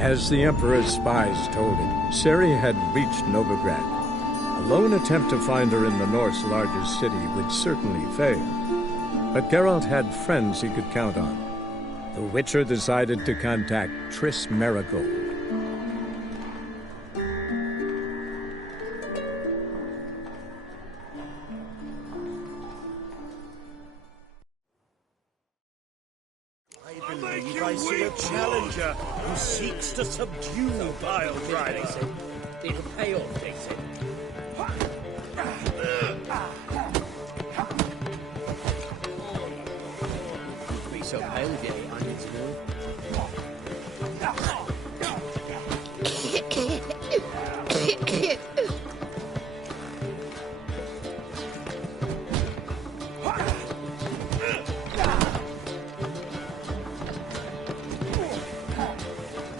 As the Emperor's spies told him, Ciri had reached Novigrad. A lone attempt to find her in the North's largest city would certainly fail. But Geralt had friends he could count on. The Witcher decided to contact Triss Merigold. I see a challenger who seeks to subdue vile dragons. It'll pay off, they said. Be so pale if you ate onions and all.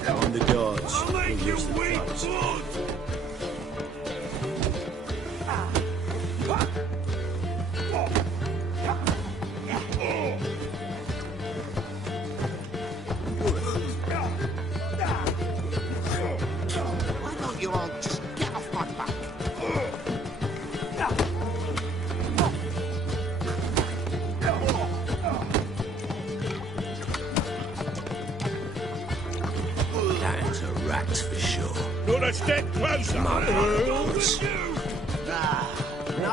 On the dodge. I'll make you weep blood! Why don't you all just get off my back? That's a rat for sure. Not a step closer! Earls. No,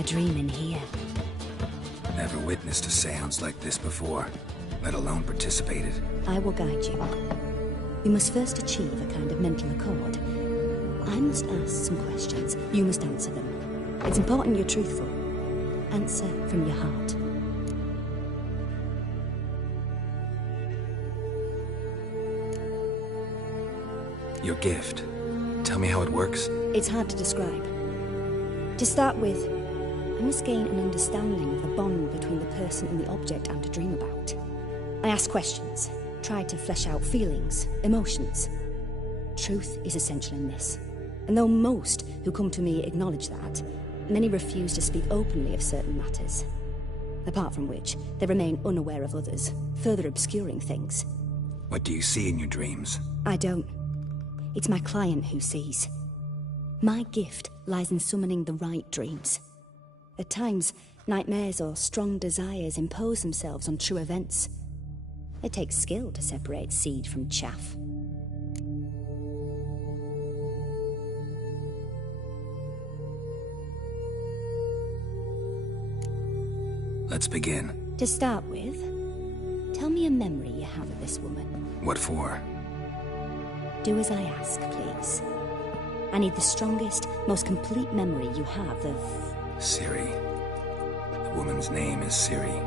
A dream in here. Never witnessed a seance like this before, let alone participated. I will guide you. We must first achieve a kind of mental accord. I must ask some questions. You must answer them. It's important you're truthful. Answer from your heart. Your gift. Tell me how it works. It's hard to describe. To start with, I must gain an understanding of the bond between the person and the object I'm to dream about. I ask questions, try to flesh out feelings, emotions. Truth is essential in this. And though most who come to me acknowledge that, many refuse to speak openly of certain matters. Apart from which, they remain unaware of others, further obscuring things. What do you see in your dreams? I don't. It's my client who sees. My gift lies in summoning the right dreams. At times, nightmares or strong desires impose themselves on true events. It takes skill to separate seed from chaff. Let's begin. To start with, tell me a memory you have of this woman. What for? Do as I ask, please. I need the strongest, most complete memory you have of... Ciri. The woman's name is Ciri.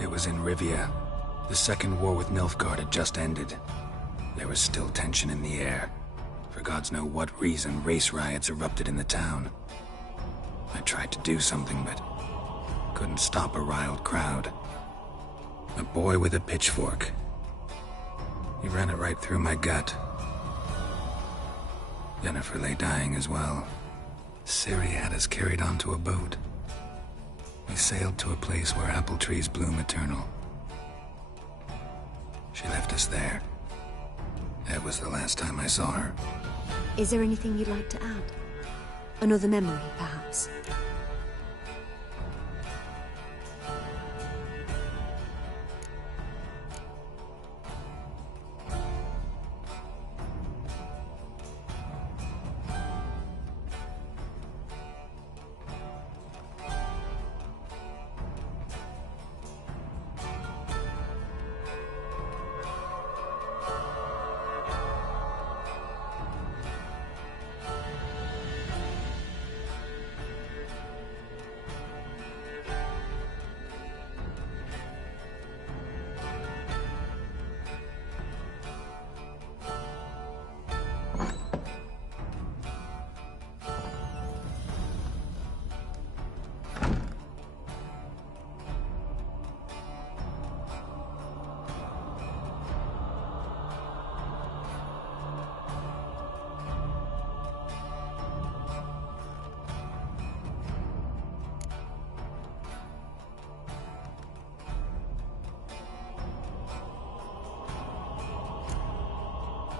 It was in Rivia. The second war with Nilfgaard had just ended. There was still tension in the air. For gods know what reason, race riots erupted in the town. I tried to do something, but couldn't stop a riled crowd. A boy with a pitchfork. He ran it right through my gut. Yennefer lay dying as well. Ciri had us carried onto a boat. We sailed to a place where apple trees bloom eternal. She left us there. That was the last time I saw her. Is there anything you'd like to add? Another memory, perhaps?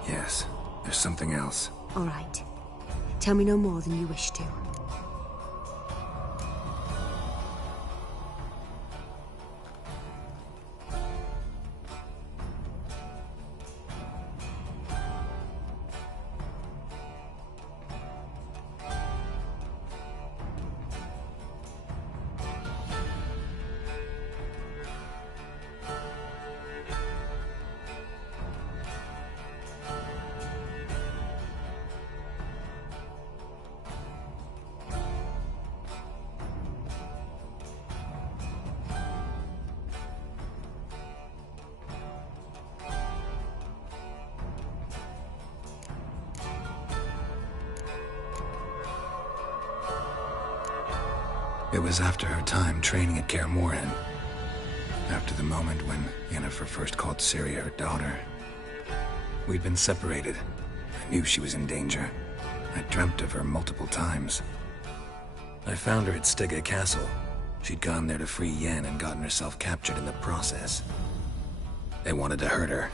Yes, there's something else. All right. Tell me no more than you wish to. It was after her time training at Kaer Morhen. After the moment when Yennefer first called Ciri her daughter. We'd been separated. I knew she was in danger. I dreamt of her multiple times. I found her at Stygga Castle. She'd gone there to free Yen and gotten herself captured in the process. They wanted to hurt her.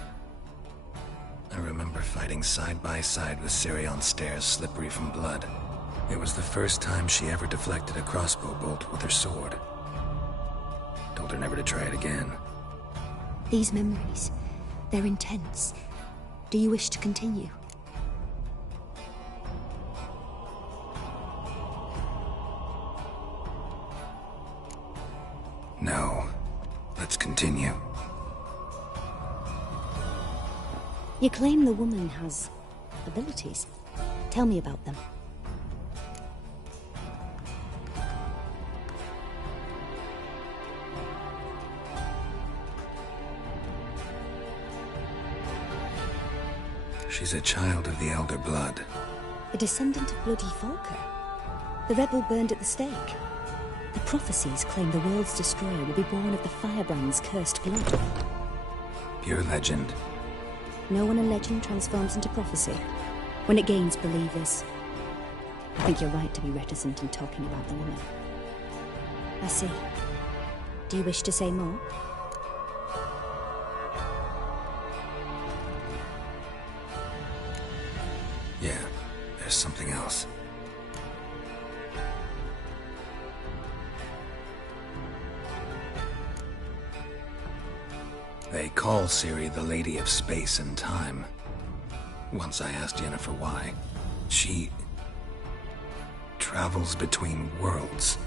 I remember fighting side by side with Ciri on stairs slippery from blood. It was the first time she ever deflected a crossbow bolt with her sword. Told her never to try it again. These memories, they're intense. Do you wish to continue? No. Let's continue. You claim the woman has abilities. Tell me about them. She's a child of the Elder Blood. A descendant of Bloody Falker. The rebel burned at the stake. The prophecies claim the world's destroyer will be born of the Firebrand's cursed blood. Pure legend. No one in legend transforms into prophecy. When it gains believers. I think you're right to be reticent in talking about the woman. I see. Do you wish to say more? Yeah, there's something else. They call Ciri the Lady of Space and Time. Once I asked Yennefer why. She travels between worlds.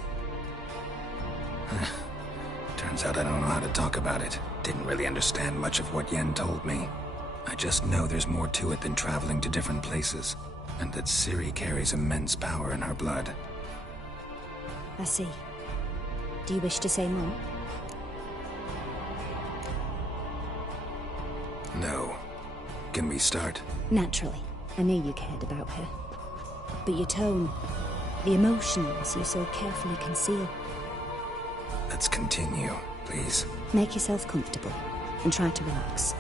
Turns out I don't know how to talk about it. Didn't really understand much of what Yen told me. I just know there's more to it than traveling to different places, and that Ciri carries immense power in her blood. I see. Do you wish to say more? No. Can we start? Naturally. I knew you cared about her. But your tone, the emotions you so carefully conceal. Let's continue, please. Make yourself comfortable and try to relax.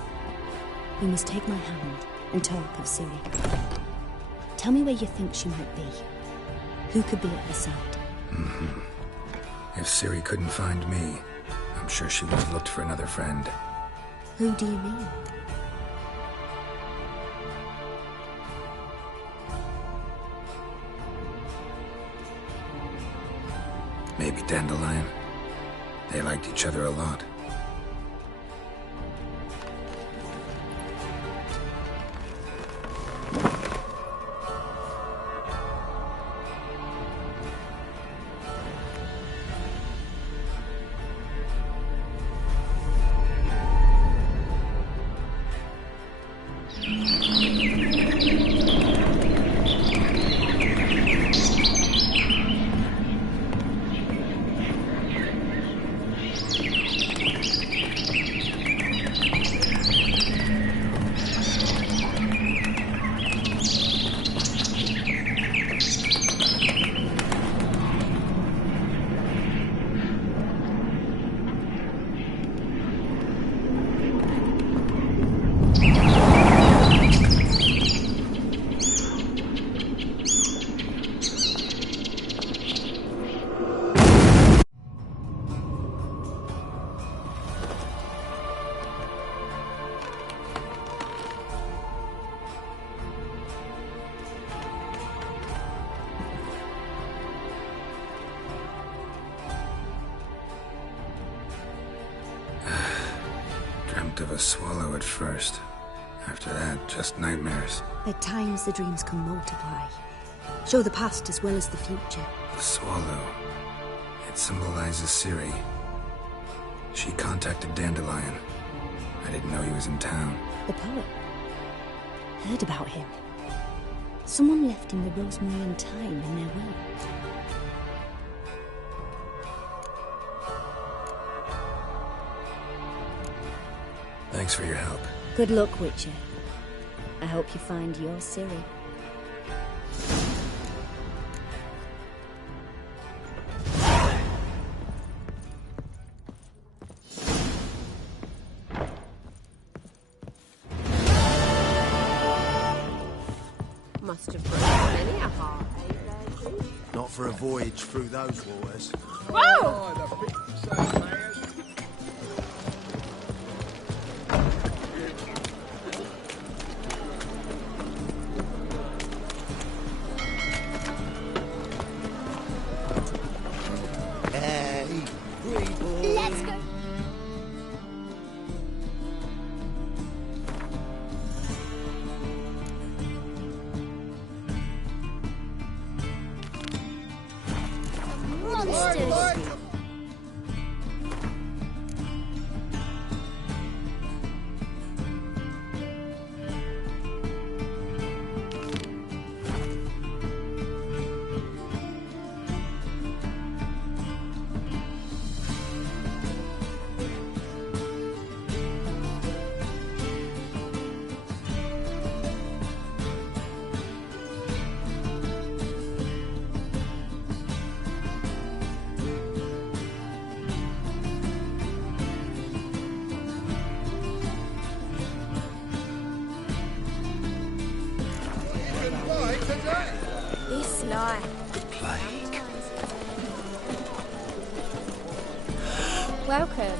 You must take my hand and talk of Ciri. Tell me where you think she might be. Who could be at her side? If Ciri couldn't find me, I'm sure she would have looked for another friend. Who do you mean? Maybe Dandelion. They liked each other a lot. Of a swallow at first. After that, just nightmares. At times the dreams can multiply. Show the past as well as the future. The swallow. It symbolizes Ciri. She contacted Dandelion. I didn't know he was in town. The poet. Heard about him. Someone left him the rosemary and thyme in their will. Thanks for your help. Good luck, Witcher. I hope you find your Ciri. Must have broken many a heart. Not for a voyage through those waters. Whoa! Let's go. Monsters. This life. The plague. Welcome.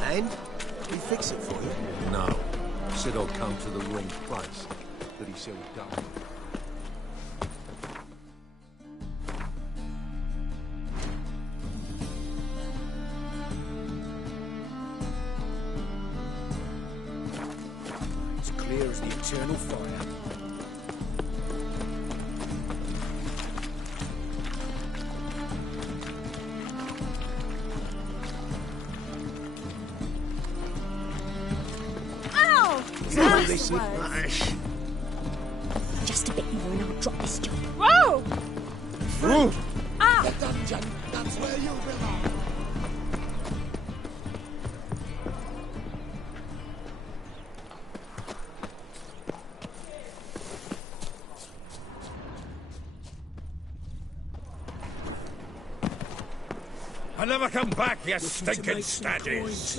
And? We fix it for you? No. Said I'd come to the wrong place. But he said we'd go. It's clear as the eternal fire. Listen, Ash. Just a bit more and I'll drop this job. Whoa! Through! Ah! The dungeon, that's where you belong. never come back, you stinking staddies!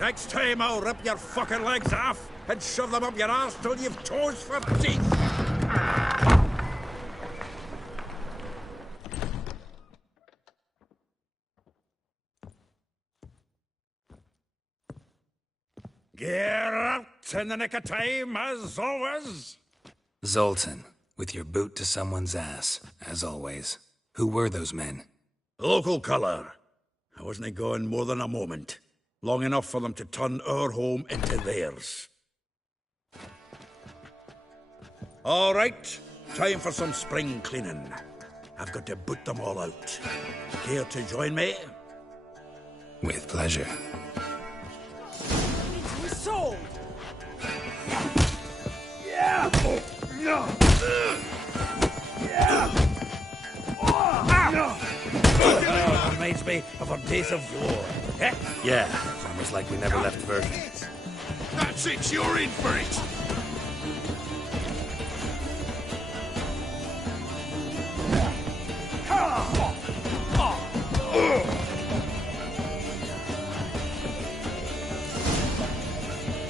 Next time I'll rip your fucking legs off and shove them up your arse till you've toes for teeth! Get out in the nick of time, as always! Zoltan, with your boot to someone's ass, as always. Who were those men? Local colour. I wasn't gone more than a moment. Long enough for them to turn our home into theirs. All right, time for some spring cleaning. I've got to boot them all out. Care to join me? With pleasure. Sold! Reminds me of our days of yore. Eh? Yeah, it's almost like we never left Virgin. That's it, you're in for it!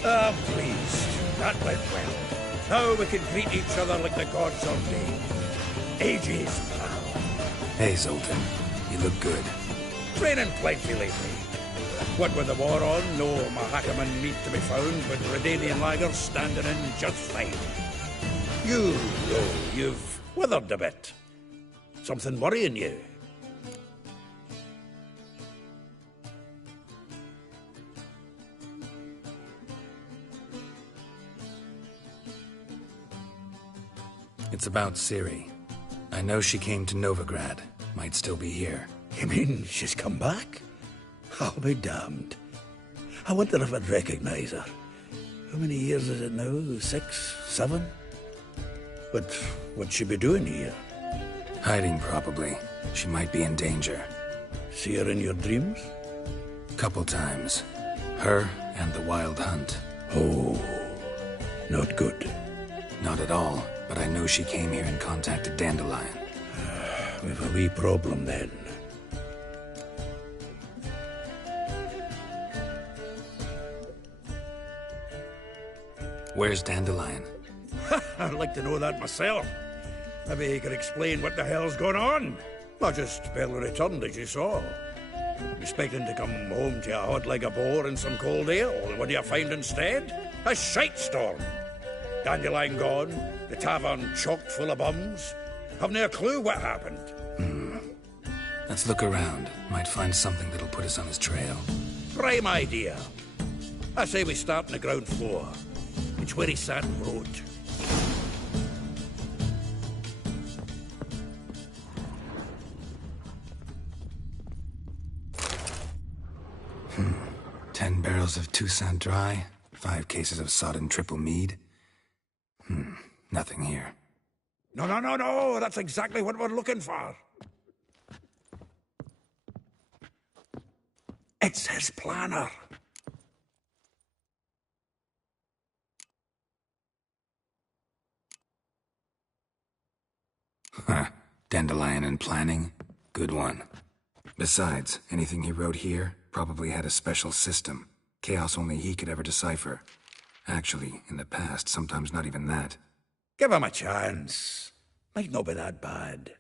I'm pleased. That went well. Now we can greet each other like the gods ordained. Ages, pal. Hey, Zoltan. You look good. Training plenty lately. What with the war on, no Mahakaman meat to be found, but Redanian lagers standing in just fine. You, though, you've withered a bit. Something worrying you? It's about Ciri. I know she came to Novigrad. Might still be here. You mean she's come back? I'll be damned. I wonder if I'd recognize her. How many years is it now? 6, 7? But what'd she be doing here? Hiding, probably. She might be in danger. See her in your dreams? Couple times. Her and the Wild Hunt. Oh, not good. Not at all, but I know she came here and contacted Dandelion. We've a wee problem then. Where's Dandelion? I'd like to know that myself. Maybe he could explain what the hell's going on. Not just barely returned, as you saw. Expecting to come home to a hot leg of boar and some cold ale. What do you find instead? A shite storm. Dandelion gone, the tavern chocked full of bums. Haven't a clue what happened. Let's look around. Might find something that'll put us on his trail. Prime idea. I say we start on the ground floor. It's where he sat and wrote. Hmm. 10 barrels of Toussaint Dry, 5 cases of sodden triple mead. Nothing here. No, that's exactly what we're looking for. It's his planner. Huh. Dandelion and planning? Good one. Besides, anything he wrote here probably had a special system. Chaos only he could ever decipher. Actually, in the past, sometimes not even that. Give him a chance. Might not be that bad.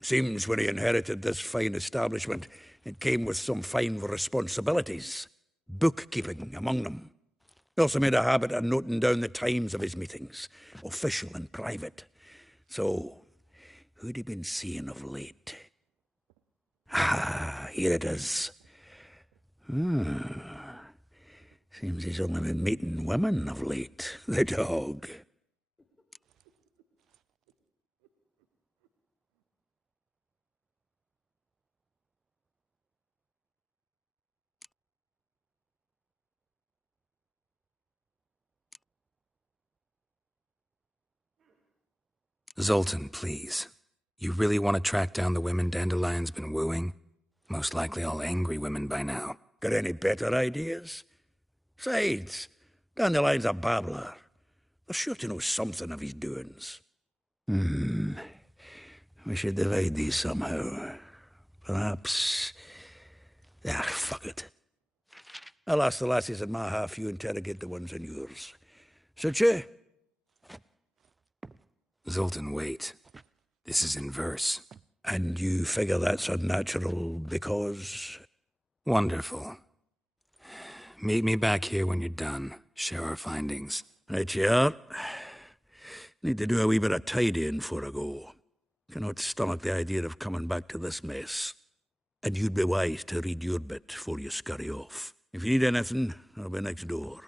Seems when he inherited this fine establishment, it came with some fine responsibilities. Bookkeeping among them. He also made a habit of noting down the times of his meetings, official and private. So, who'd he been seeing of late? Ah, here it is. Seems he's only been meeting women of late, the dog. Zoltan, please. You really want to track down the women Dandelion's been wooing? Most likely all angry women by now. Got any better ideas? Besides, Dandelion's a babbler. They're sure to know something of his doings. We should divide these somehow. Perhaps... Ah, fuck it. I'll ask the lassies in my half, you interrogate the ones in yours. Suche? Zoltan, wait. This is in verse. And you figure that's unnatural because... Wonderful. Meet me back here when you're done. Share our findings. Right you are. Need to do a wee bit of tidying before I go. Cannot stomach the idea of coming back to this mess. And you'd be wise to read your bit before you scurry off. If you need anything, I'll be next door.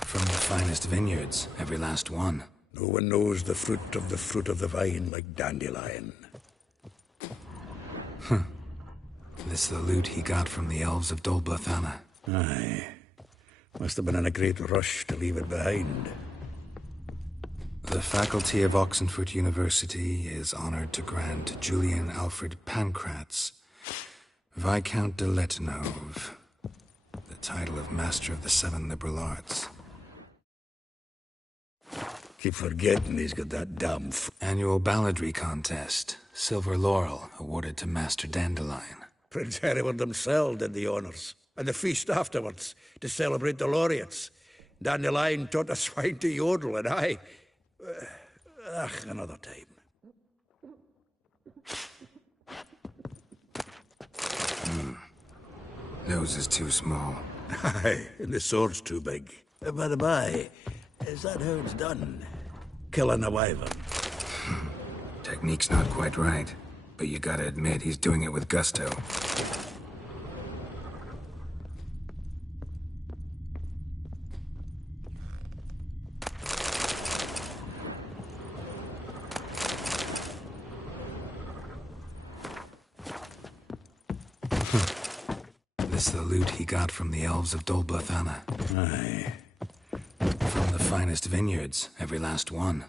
From the finest vineyards, every last one. No one knows the fruit of the vine like Dandelion. This the loot he got from the elves of Dol Blathanna. Aye. Must have been in a great rush to leave it behind. The faculty of Oxenford University is honored to grant Julian Alfred Pancratz, Viscount de Letenove, the title of Master of the Seven Liberal Arts. Keep forgetting he's got that damn Annual balladry contest. Silver laurel awarded to Master Dandelion. Prince Hereward himself did the honours. And the feast afterwards, to celebrate the laureates. Dandelion taught a swine to yodel, and I... another time. Nose is too small. Aye, and the sword's too big. By the by, is that how it's done? Killing a wyvern. Technique's not quite right, but you gotta admit he's doing it with gusto. This the loot he got from the elves of Dol Blathanna. Aye. From the finest vineyards, every last one.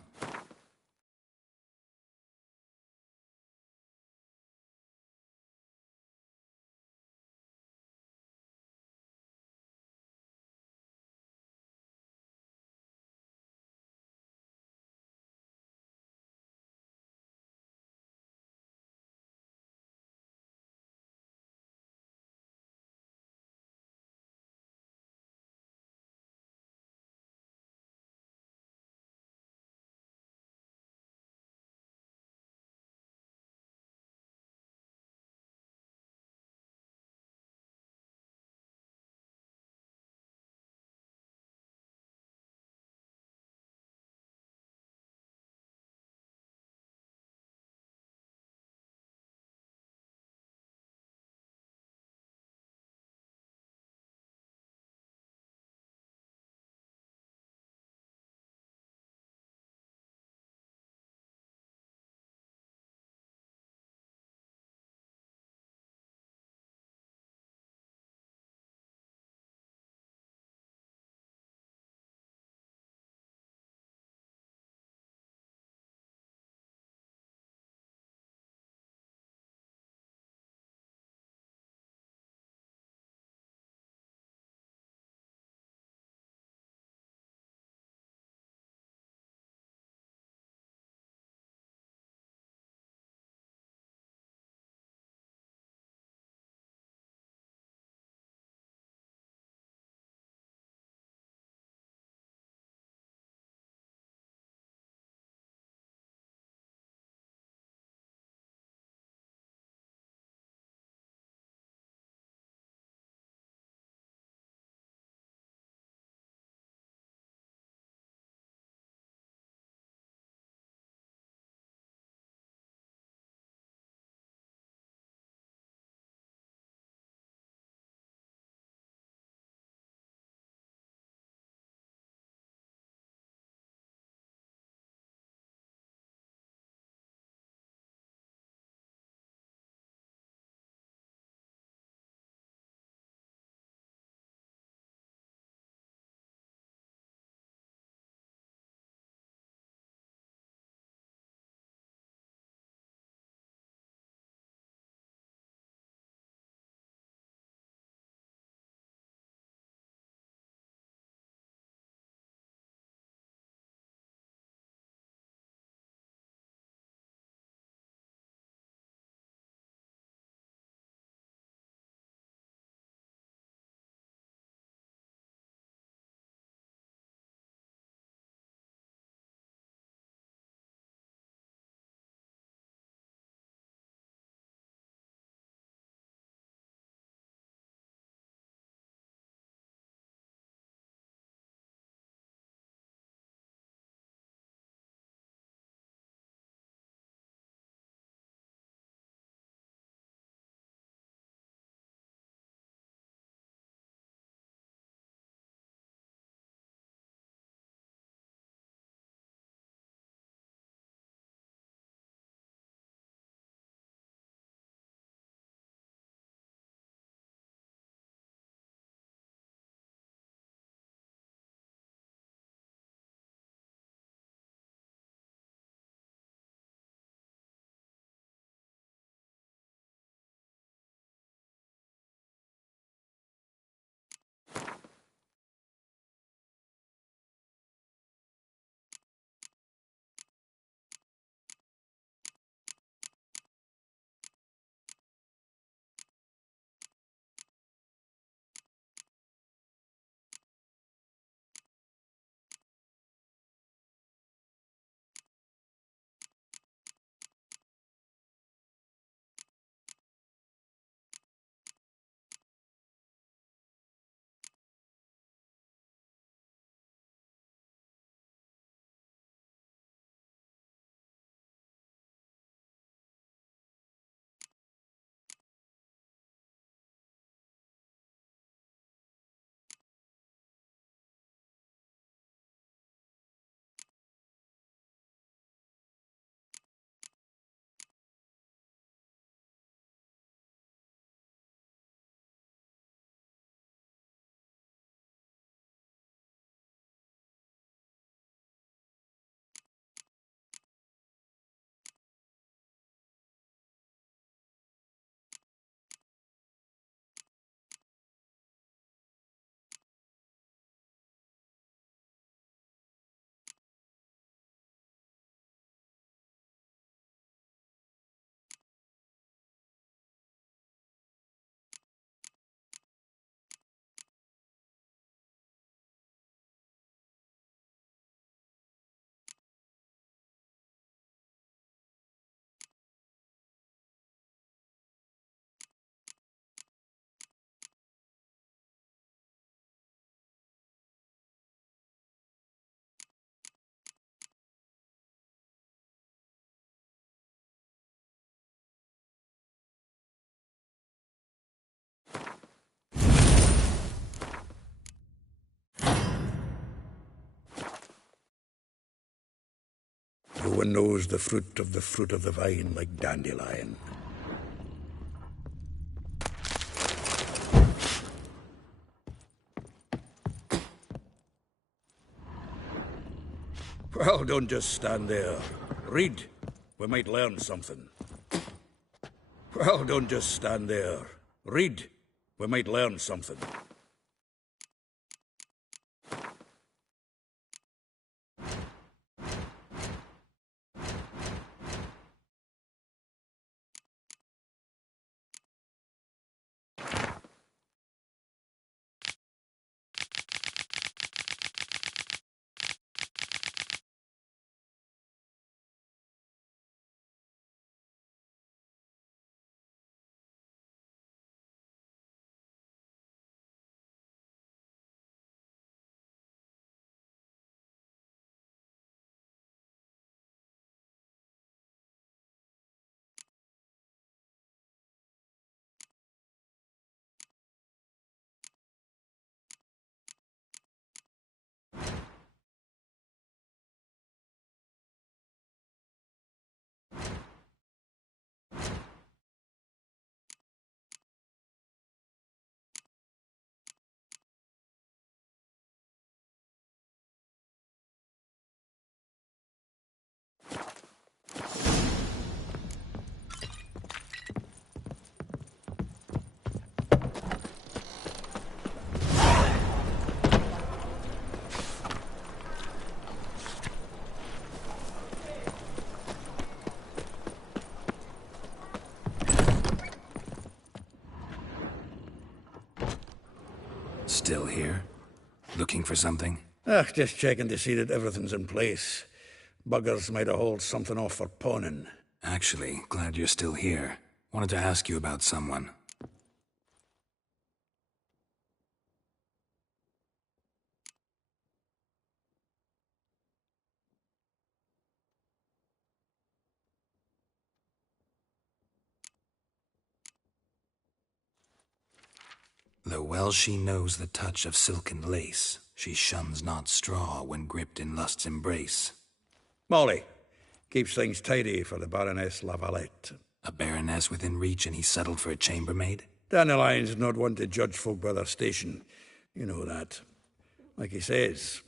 No one knows the fruit of the vine like Dandelion. Well, don't just stand there. Read. We might learn something. Well, don't just stand there. Read. We might learn something. Still here? Looking for something? Just checking to see that everything's in place. Buggers might have hauled something off for pawning. Actually, glad you're still here. Wanted to ask you about someone. Though well she knows the touch of silken lace, she shuns not straw when gripped in lust's embrace. Molly. Keeps things tidy for the Baroness Lavalette. A baroness within reach and he settled for a chambermaid? Dandelion's not one to judge folk by their station. You know that. Like he says,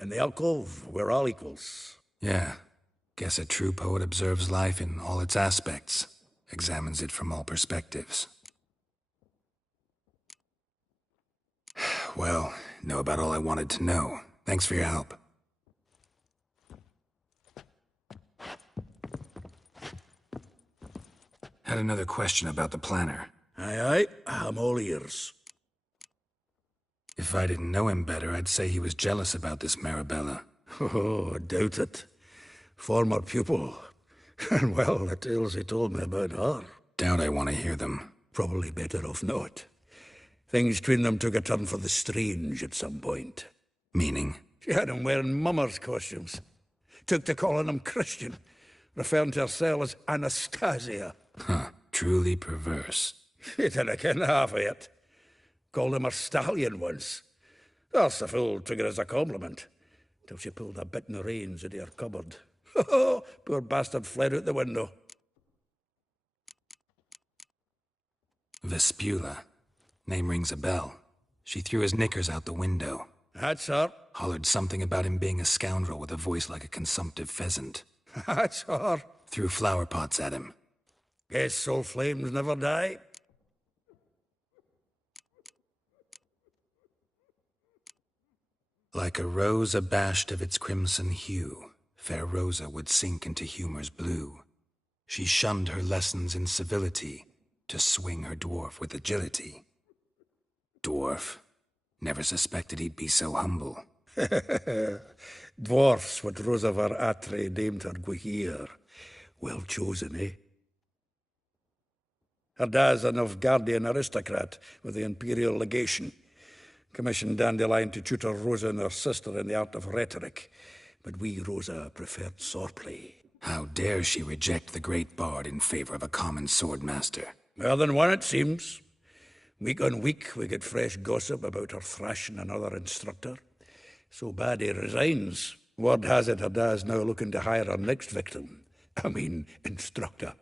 in the alcove, we're all equals. Yeah. Guess a true poet observes life in all its aspects, examines it from all perspectives. Well, know about all I wanted to know. Thanks for your help. Had another question about the planner. Aye, I'm all ears. If I didn't know him better, I'd say he was jealous about this Marabella. Oh, I doubt it. Former pupil. And well, the tales he told me about her. Doubt I want to hear them. Probably better off not. Things between them took a turn for the strange at some point. Meaning? She had him wearing mummers' costumes. Took to calling him Christian, referring to herself as Anastasia. Huh, truly perverse. He didn't ken half of it. Called him a stallion once. That's the fool took it as a compliment, till she pulled a bit in the reins into her cupboard. Oh, poor bastard fled out the window. Vespula. Name rings a bell. She threw his knickers out the window. That's her. Hollered something about him being a scoundrel with a voice like a consumptive pheasant. That's her. Threw flower pots at him. Guess soul flames never die. Like a rose abashed of its crimson hue, fair Rosa would sink into humor's blue. She shunned her lessons in civility to swing her dwarf with agility. Dwarf. Never suspected he'd be so humble. Dwarfs what Rosa var Atre named her Guihir. Well chosen, eh? Her dad's a Novgardian aristocrat with the Imperial Legation. Commissioned Dandelion to tutor Rosa and her sister in the art of rhetoric. But we, Rosa, preferred swordplay. How dare she reject the great bard in favor of a common swordmaster? More than one, it seems. Week on week, we get fresh gossip about her thrashing another instructor. So bad he resigns. Word has it Ada's now looking to hire our next victim. I mean, instructor.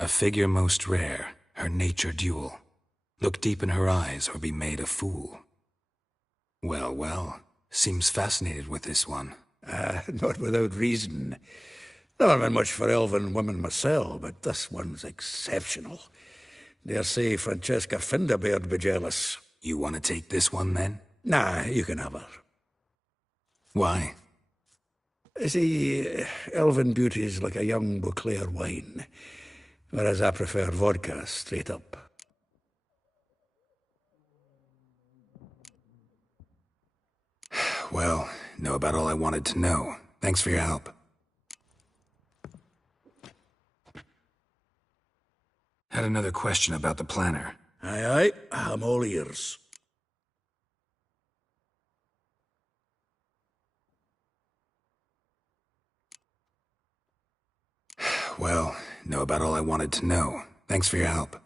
A figure most rare, her nature dual. Look deep in her eyes or be made a fool. Well, well, seems fascinated with this one. Not without reason. Never been much for elven women myself, but this one's exceptional. Dare say Francesca Finderbeard be jealous. You want to take this one, then? Nah, you can have her. Why? See, elven beauty's like a young Beauclair wine, whereas I prefer vodka straight up. Well, know about all I wanted to know. Thanks for your help. Had another question about the planner. Aye, aye, I'm all ears. Well, know about all I wanted to know. Thanks for your help.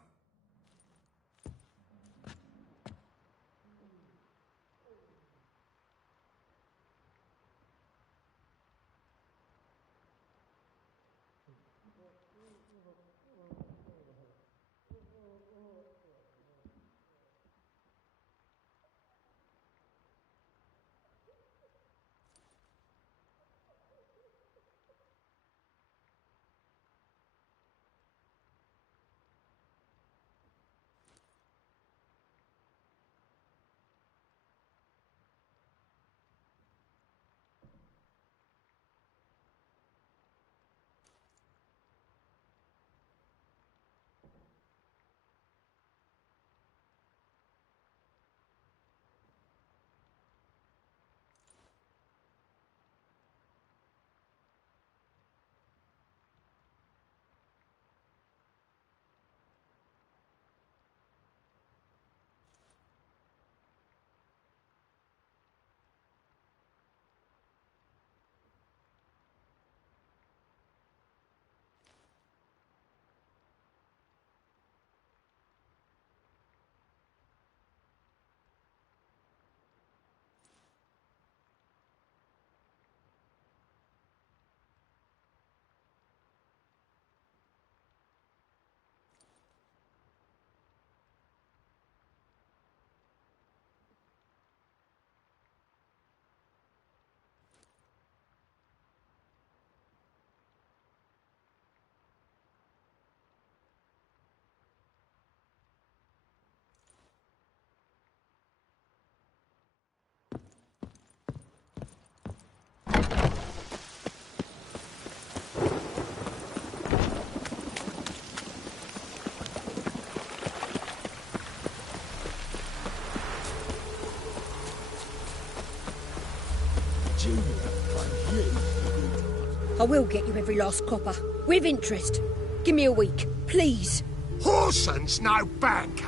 I will get you every last copper. With interest. Give me a week, please. Horson's no banker.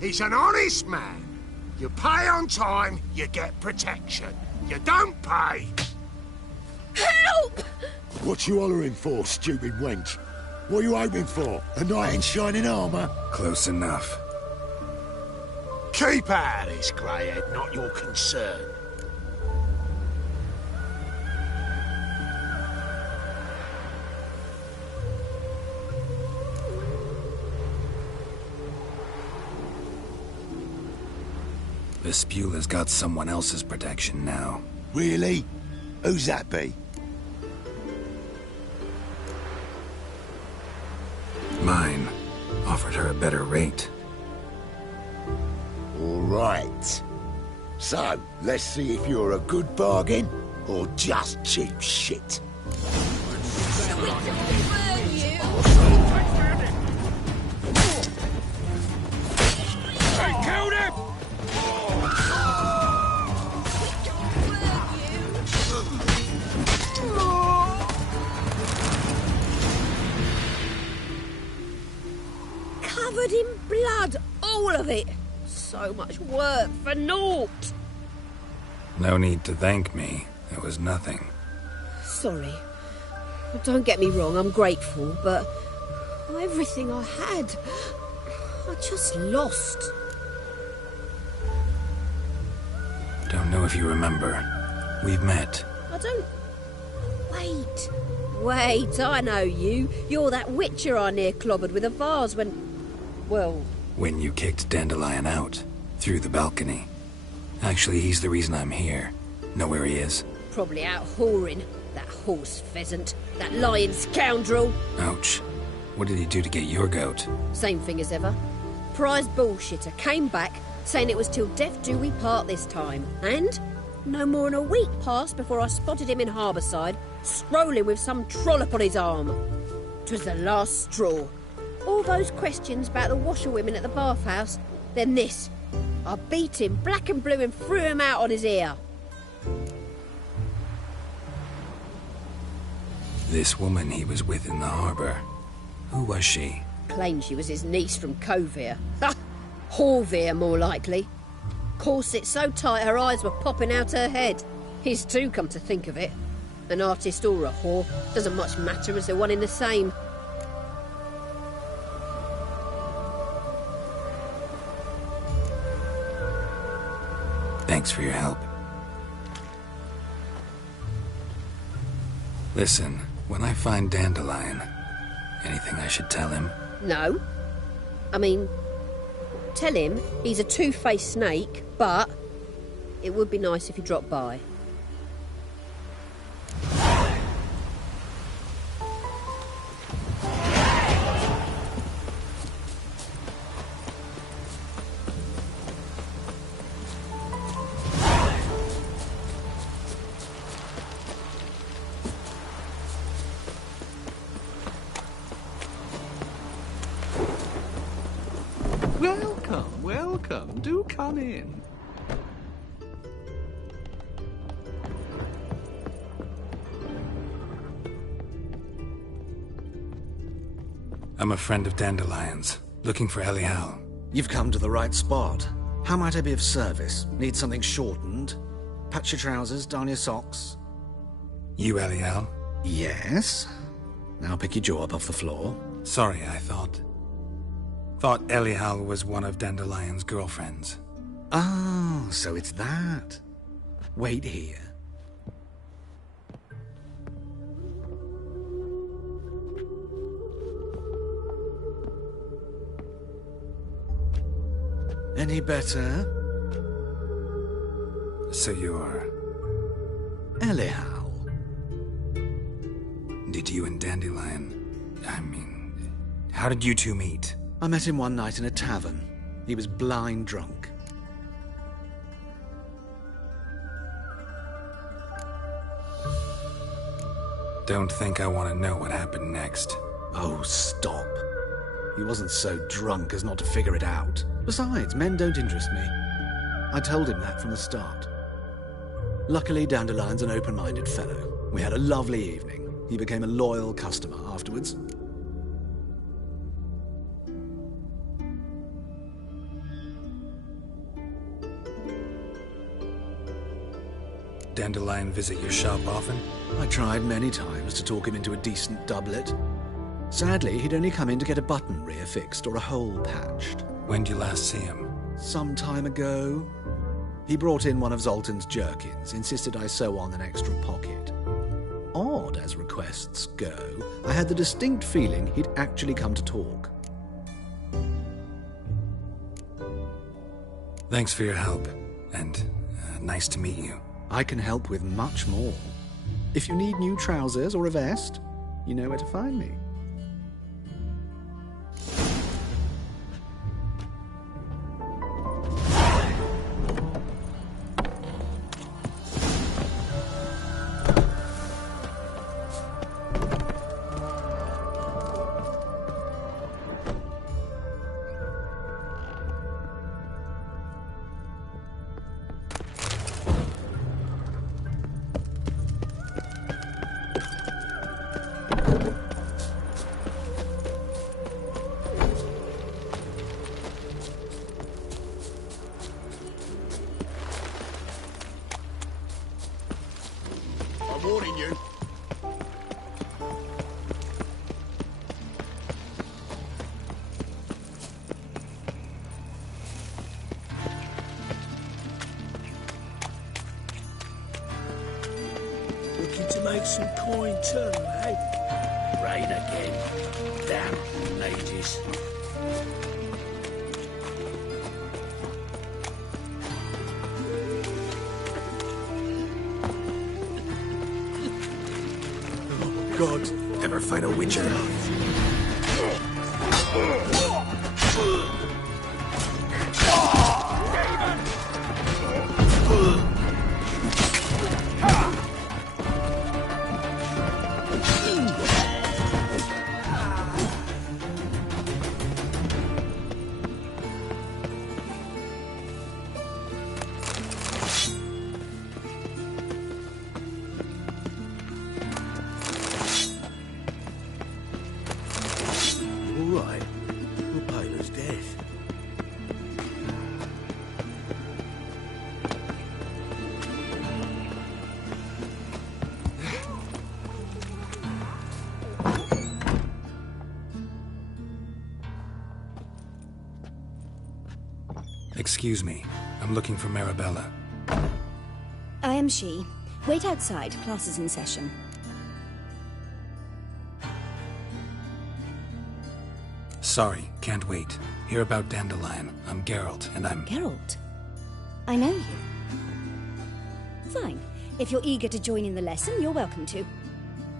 He's an honest man. You pay on time, you get protection. You don't pay... Help! What you hollering for, stupid wench? What are you hoping for? A knight in shining armour? Close enough. Keep out of this, greyhead, not your concern. The Spewler's got someone else's protection now. Really? Who's that be? Mine. Offered her a better rate. All right. So, let's see if you're a good bargain or just cheap shit. I killed him! Covered in blood, all of it. So much work for naught. No need to thank me. It was nothing. Sorry. Don't get me wrong, I'm grateful, but everything I had, I just lost. Don't know if you remember. We've met. I don't... Wait. Wait, I know you. You're that witcher I near clobbered with a vase when... well... When you kicked Dandelion out, through the balcony. Actually, he's the reason I'm here. Know where he is? Probably out whoring. That horse pheasant. That lying scoundrel. Ouch. What did he do to get your goat? Same thing as ever. Prize bullshitter came back, saying it was till death do we part this time. And no more than a week passed before I spotted him in Harbourside, strolling with some trollop on his arm. 'Twas the last straw. All those questions about the washerwomen at the bathhouse, then this. I beat him black and blue and threw him out on his ear. This woman he was with in the harbour. Who was she? Claimed she was his niece from Kovir. Ha! Horvir, more likely. Corset so tight her eyes were popping out her head. His too, come to think of it. An artist or a whore, doesn't much matter as they're one in the same. Thanks for your help. Listen, when I find Dandelion, anything I should tell him? No. I mean, tell him he's a two-faced snake, but it would be nice if he dropped by. Welcome. Do come in. I'm a friend of Dandelion's, looking for Elial. You've come to the right spot. How might I be of service? Need something shortened? Patch your trousers, darn your socks? You Elial? Yes. Now pick your jaw up off the floor. Sorry, I thought Elial was one of Dandelion's girlfriends. Oh, so it's that. Wait here. Any better? So you're... Elial. Did you and Dandelion... how did you two meet? I met him one night in a tavern. He was blind drunk. Don't think I want to know what happened next. Oh, stop. He wasn't so drunk as not to figure it out. Besides, men don't interest me. I told him that from the start. Luckily, Dandelion's an open-minded fellow. We had a lovely evening. He became a loyal customer afterwards. Dandelion visit your shop often? I tried many times to talk him into a decent doublet. Sadly, he'd only come in to get a button rear fixed or a hole patched. When did you last see him? Some time ago. He brought in one of Zoltan's jerkins, insisted I sew on an extra pocket. Odd as requests go, I had the distinct feeling he'd actually come to talk. Thanks for your help, and nice to meet you. I can help with much more. If you need new trousers or a vest, you know where to find me. I'm warning you. Looking to make get some coin too, eh? Rain again. Damn mages. God. Ever fight a witcher? Excuse me. I'm looking for Marabella. I am she. Wait outside. Class is in session. Sorry, can't wait. Hear about Dandelion. I'm Geralt, and I'm... Geralt? I know you. Fine. If you're eager to join in the lesson, you're welcome to.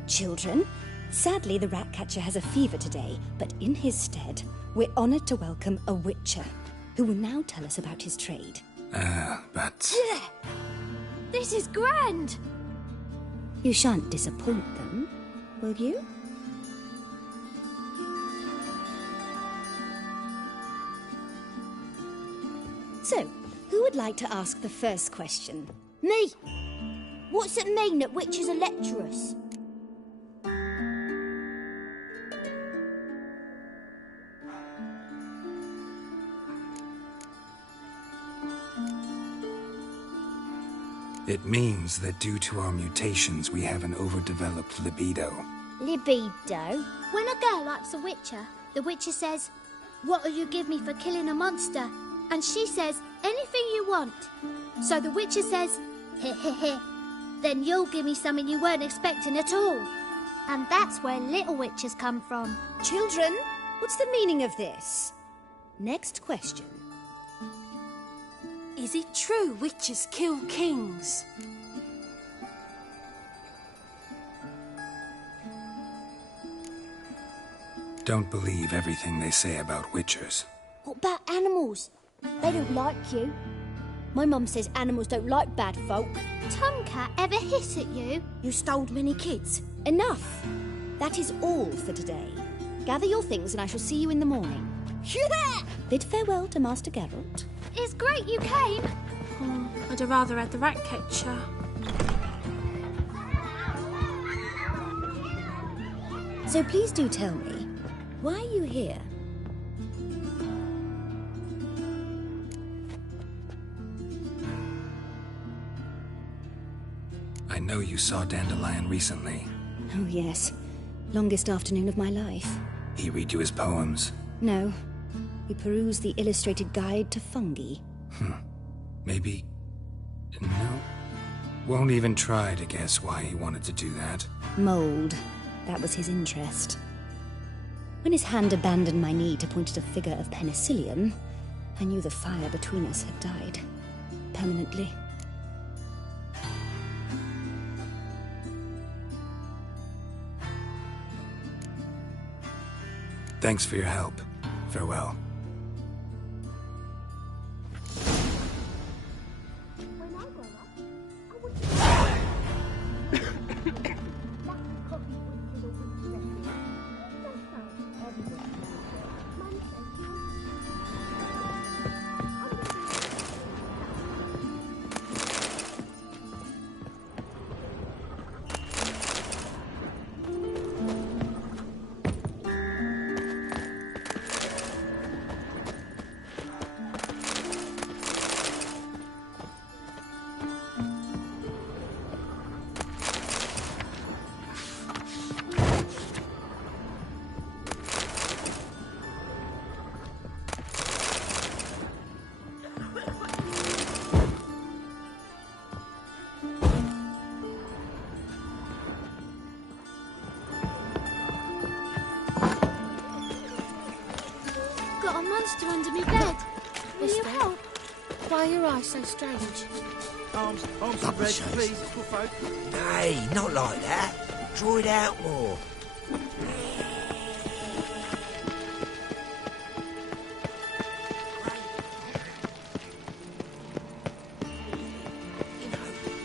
Children, sadly the Ratcatcher has a fever today, but in his stead, we're honoured to welcome a Witcher, who will now tell us about his trade. But... This is grand! You shan't disappoint them, will you? So, who would like to ask the first question? Me! What's it mean that witches are lecturers? It means that due to our mutations, we have an overdeveloped libido. Libido? When a girl likes a witcher, the witcher says, "What'll you give me for killing a monster?" And she says, "Anything you want." So the witcher says, "Heh heh heh. Then you'll give me something you weren't expecting at all." And that's where little witches come from. Children, what's the meaning of this? Next question. Is it true witches kill kings? Don't believe everything they say about witchers. What about animals? They don't like you. My mum says animals don't like bad folk. Tomcat ever hiss at you? You stole many kids. Enough! That is all for today. Gather your things and I shall see you in the morning. Bid farewell to Master Geralt. It's great you came. Oh, I'd have rather had the Ratcatcher. So please do tell me, why are you here? I know you saw Dandelion recently. Oh yes, longest afternoon of my life. He read you his poems? No, he perused the illustrated guide to fungi. Maybe... no? Won't even try to guess why he wanted to do that. Mold. That was his interest. When his hand abandoned my knee to point at a figure of penicillium, I knew the fire between us had died. Permanently. Thanks for your help. Farewell. monster under me bed. Will you help? Why are your eyes so strange? Arms and legs, please, good folk. Nay, not like that. Draw it out more. You know,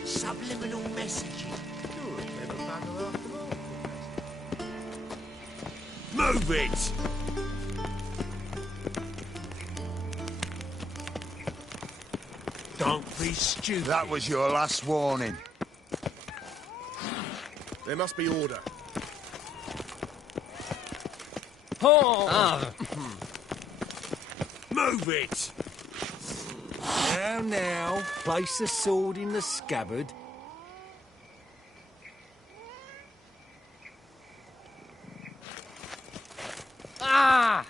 subliminal messaging. You're a clever bugger after all. Move it! Don't be stupid. That was your last warning. There must be order. Oh! Move it! Now, place the sword in the scabbard. Ah!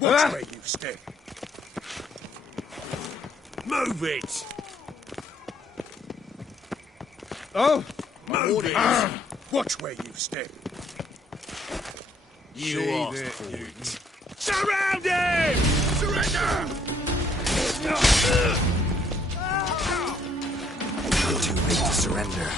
Watch where you step. Move it! Oh! Move it! Watch where you step. You See asked there, for you- it. Surround him! Surrender! Not too late to surrender.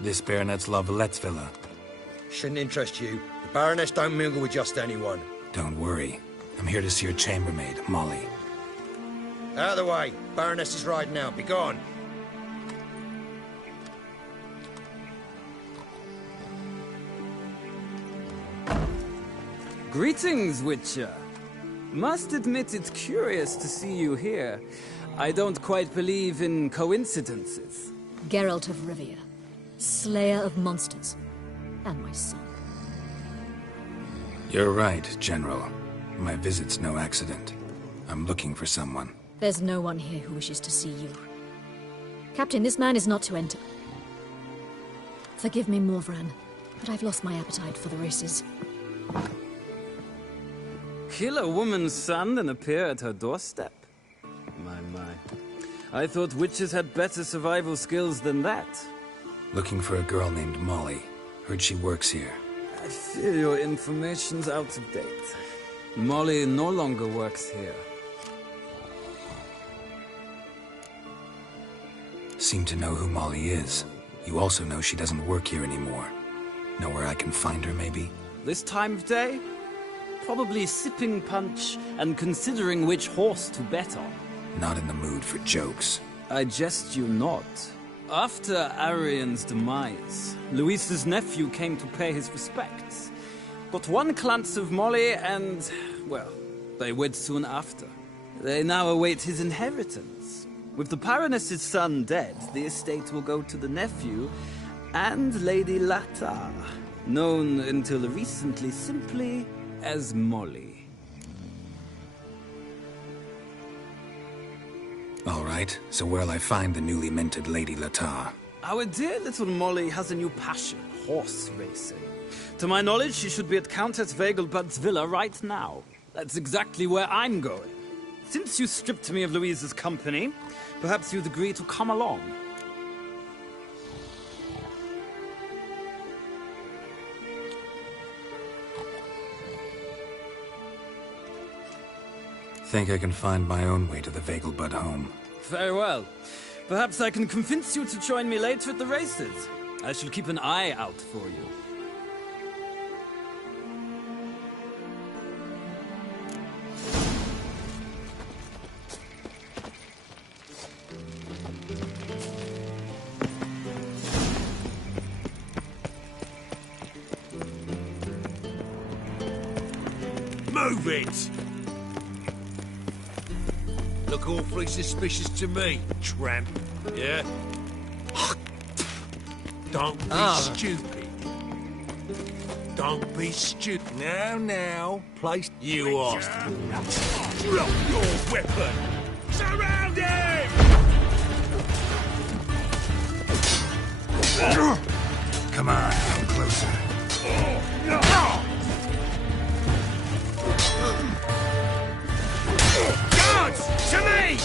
This Baronet's La Vallette's villa. Shouldn't interest you. The Baroness don't mingle with just anyone. Don't worry. I'm here to see your chambermaid, Molly. Out of the way. Baroness is riding out. Be gone. Greetings, Witcher. Must admit it's curious to see you here. I don't quite believe in coincidences. Geralt of Rivia, Slayer of Monsters, and my son. You're right, General. My visit's no accident. I'm looking for someone. There's no one here who wishes to see you. Captain, this man is not to enter. Forgive me, Morvran, but I've lost my appetite for the races. Kill a woman's son and appear at her doorstep? My. I thought witches had better survival skills than that. Looking for a girl named Molly. Heard she works here. I fear your information's out of date. Molly no longer works here. Seem to know who Molly is. You also know she doesn't work here anymore. Know where I can find her, maybe? This time of day? Probably sipping punch and considering which horse to bet on. Not in the mood for jokes. I jest you not. After Arian's demise, Luis's nephew came to pay his respects. Got one glance of Molly and, well, they wed soon after. They now await his inheritance. With the Baroness's son dead, the estate will go to the nephew and Lady Latar, known until recently simply as Molly. All right, so where'll I find the newly minted Lady Latar? Our dear little Molly has a new passion, horse racing. To my knowledge, she should be at Countess Vegelbud's villa right now. That's exactly where I'm going. Since you stripped me of Louise's company, perhaps you'd agree to come along. Think I can find my own way to the Vegelbud home. Very well. Perhaps I can convince you to join me later at the races. I shall keep an eye out for you. Move it! Look awfully suspicious to me, tramp. Yeah? Don't be stupid. Don't be stupid. Now, place you asked for. Drop your weapon! Surround him! Come on, come closer. Guards! To me!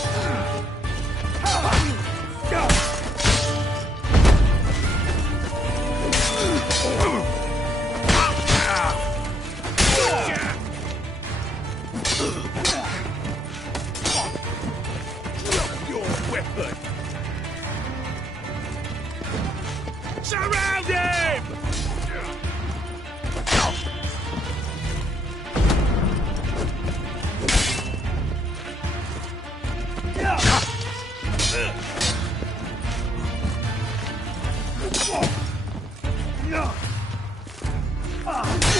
Drop your weapon! Surround him!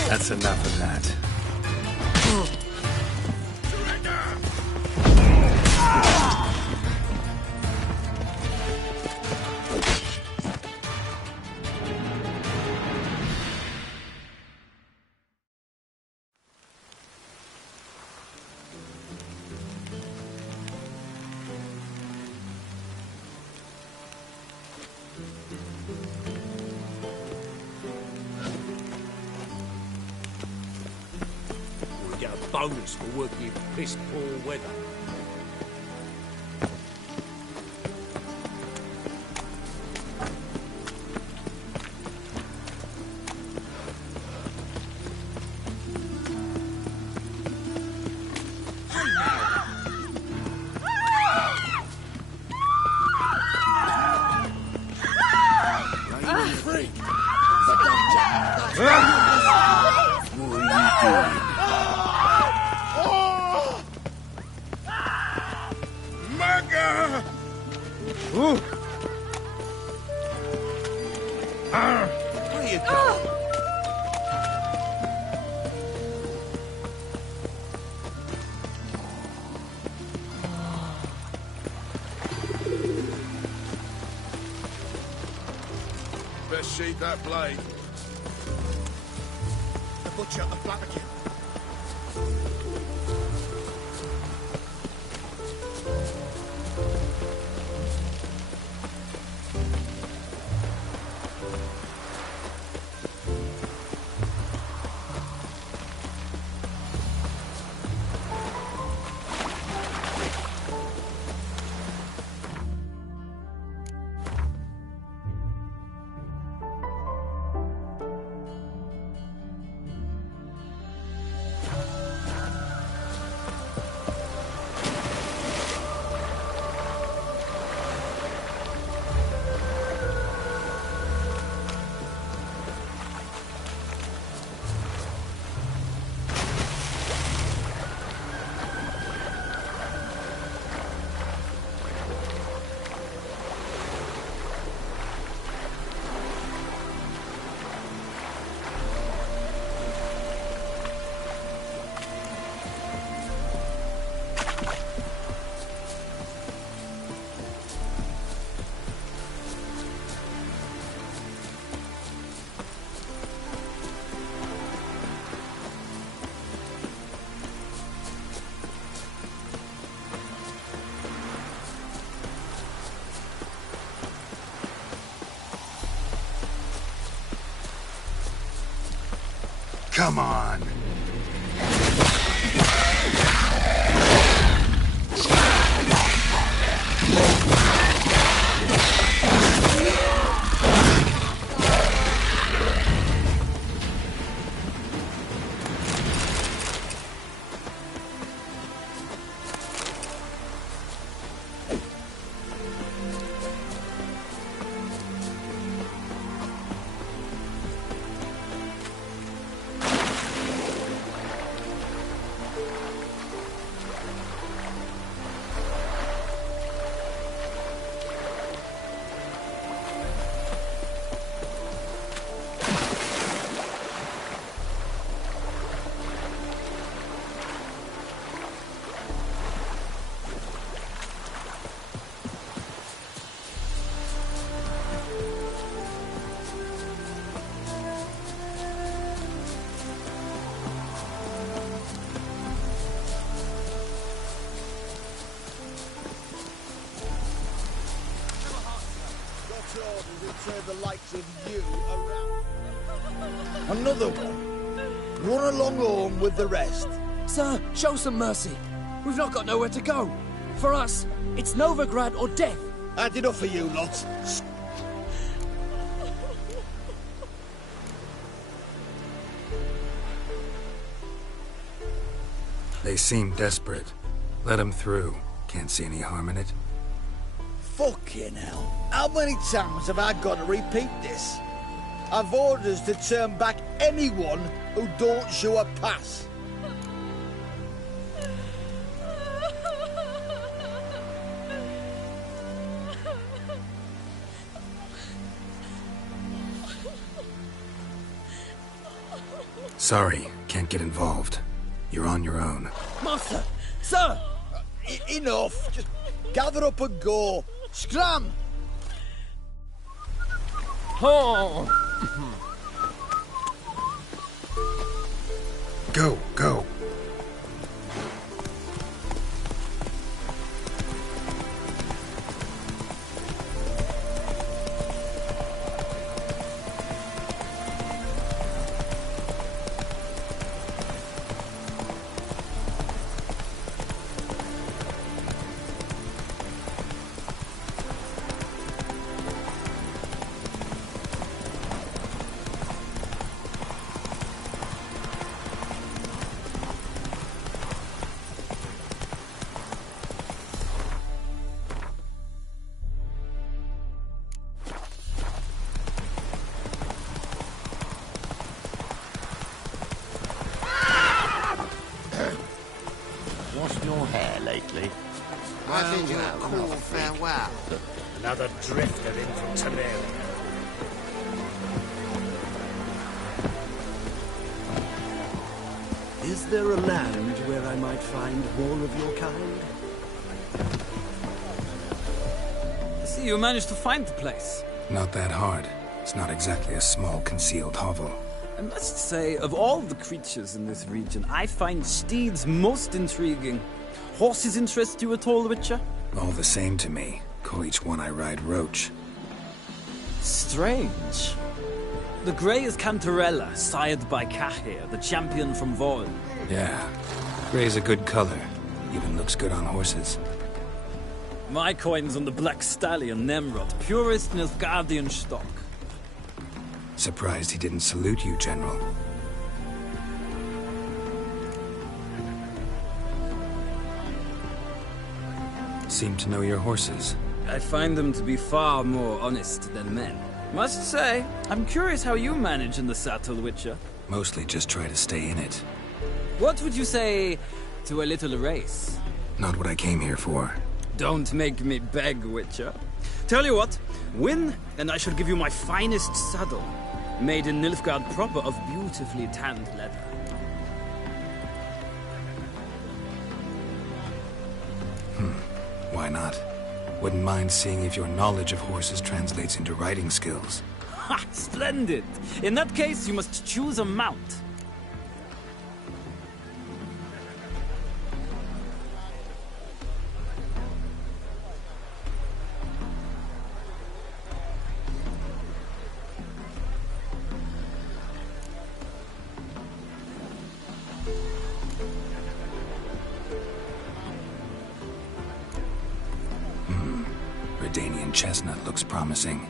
That's enough of that. We get a bonus for working in piss-poor weather. Where you going? Best sheath that blade. The butcher of Blaviken. Come on. turn the likes of you around. Another one. Run along home with the rest. Sir, show some mercy. We've not got nowhere to go. For us, it's Novigrad or death. Had enough for you lot. They seem desperate. Let them through. Can't see any harm in it. Fucking hell. How many times have I got to repeat this? I've orders to turn back anyone who don't show a pass. Sorry, can't get involved. You're on your own. Master! Sir! Enough! Just gather up and go. Scram! Oh! Go, go. Washed your hair lately? I bid you a cool farewell. Another drifter in from Temeria. Is there a land where I might find more of your kind? I see you managed to find the place. Not that hard. It's not exactly a small concealed hovel. I must say, of all the creatures in this region, I find steeds most intriguing. Horses interest you at all, Witcher? All the same to me. Call each one I ride Roach. Strange. The grey is Cantarella, sired by Cahir, the champion from Vol. Yeah. Gray's a good color. Even looks good on horses. My coin's on the Black Stallion, Nemrod, purest Nilfgaardian stock. Surprised he didn't salute you, General. Seem to know your horses. I find them to be far more honest than men. Must say, I'm curious how you manage in the saddle, Witcher. Mostly just try to stay in it. What would you say to a little race? Not what I came here for. Don't make me beg, Witcher. Tell you what, win, and I shall give you my finest saddle. Made in Nilfgaard proper of beautifully tanned leather. Why not? Wouldn't mind seeing if your knowledge of horses translates into riding skills. Ha! Splendid! In that case, you must choose a mount. Redanian chestnut looks promising.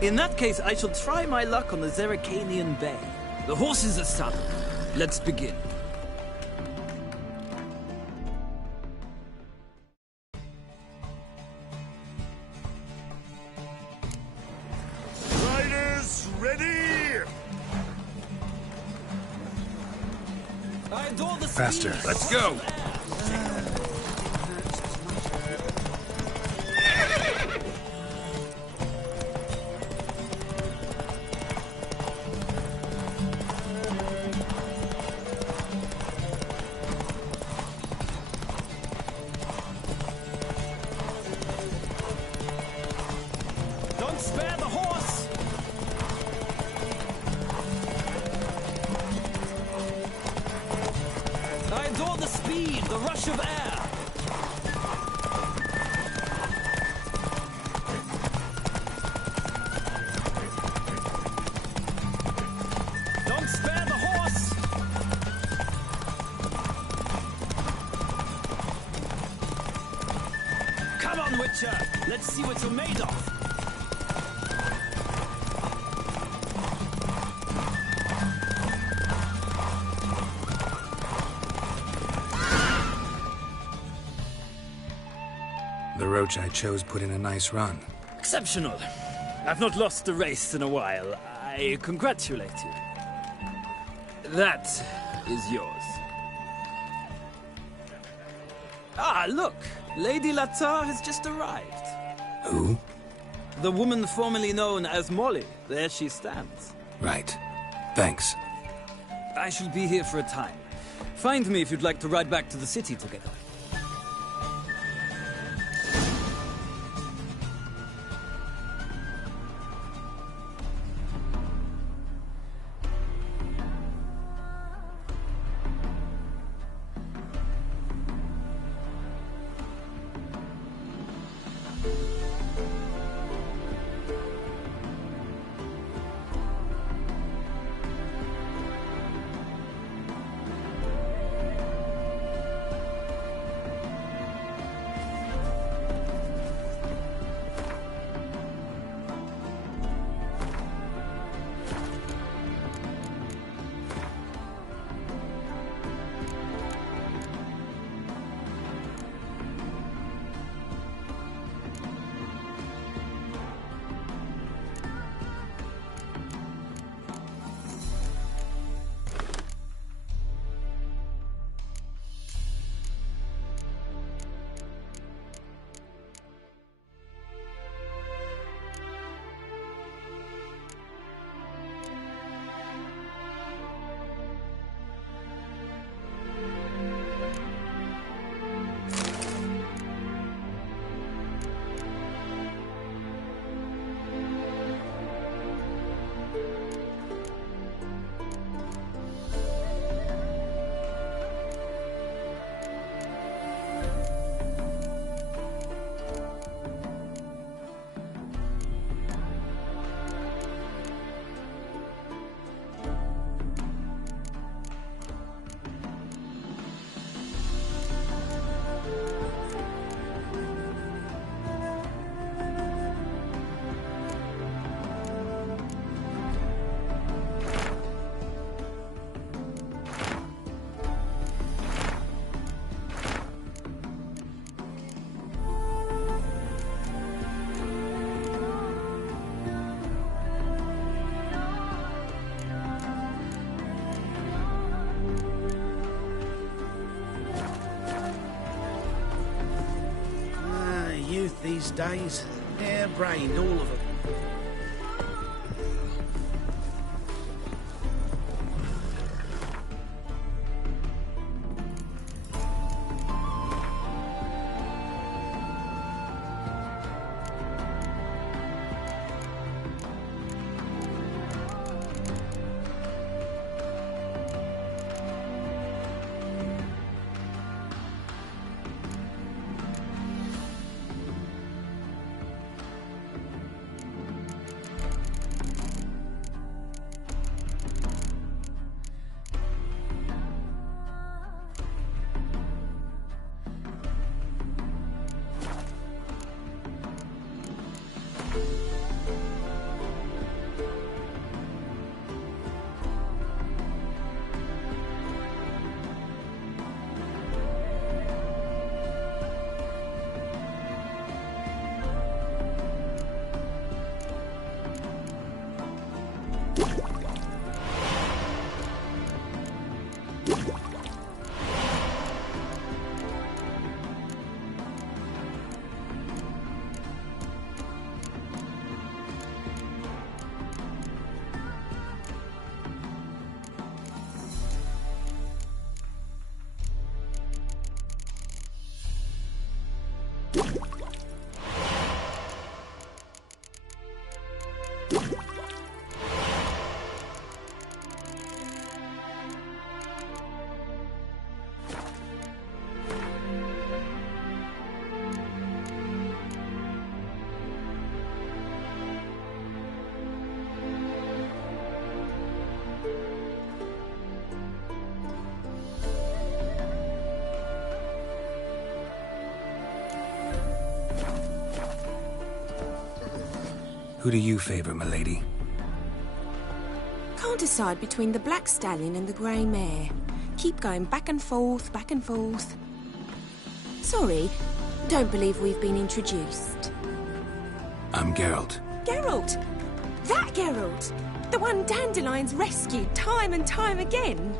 In that case, I shall try my luck on the Zerrikanian Bay. The horses are saddled. Let's begin. Riders, ready! I adore the Faster. speed. Let's go. Don't spare the horse! I adore the speed, the rush of air. on, Witcher! Let's see what you're made of! The roach I chose put in a nice run. Exceptional. I've not lost a race in a while. I congratulate you. That is yours. Ah, look! Lady Latar has just arrived. Who? The woman formerly known as Molly. There she stands. Right. Thanks. I shall be here for a time. Find me if you'd like to ride back to the city together. These days, hair-brained, all of them. Who do you favor, milady? Can't decide between the black stallion and the grey mare. Keep going back and forth, back and forth. Sorry, don't believe we've been introduced. I'm Geralt. Geralt! That Geralt! The one Dandelion's rescued time and time again.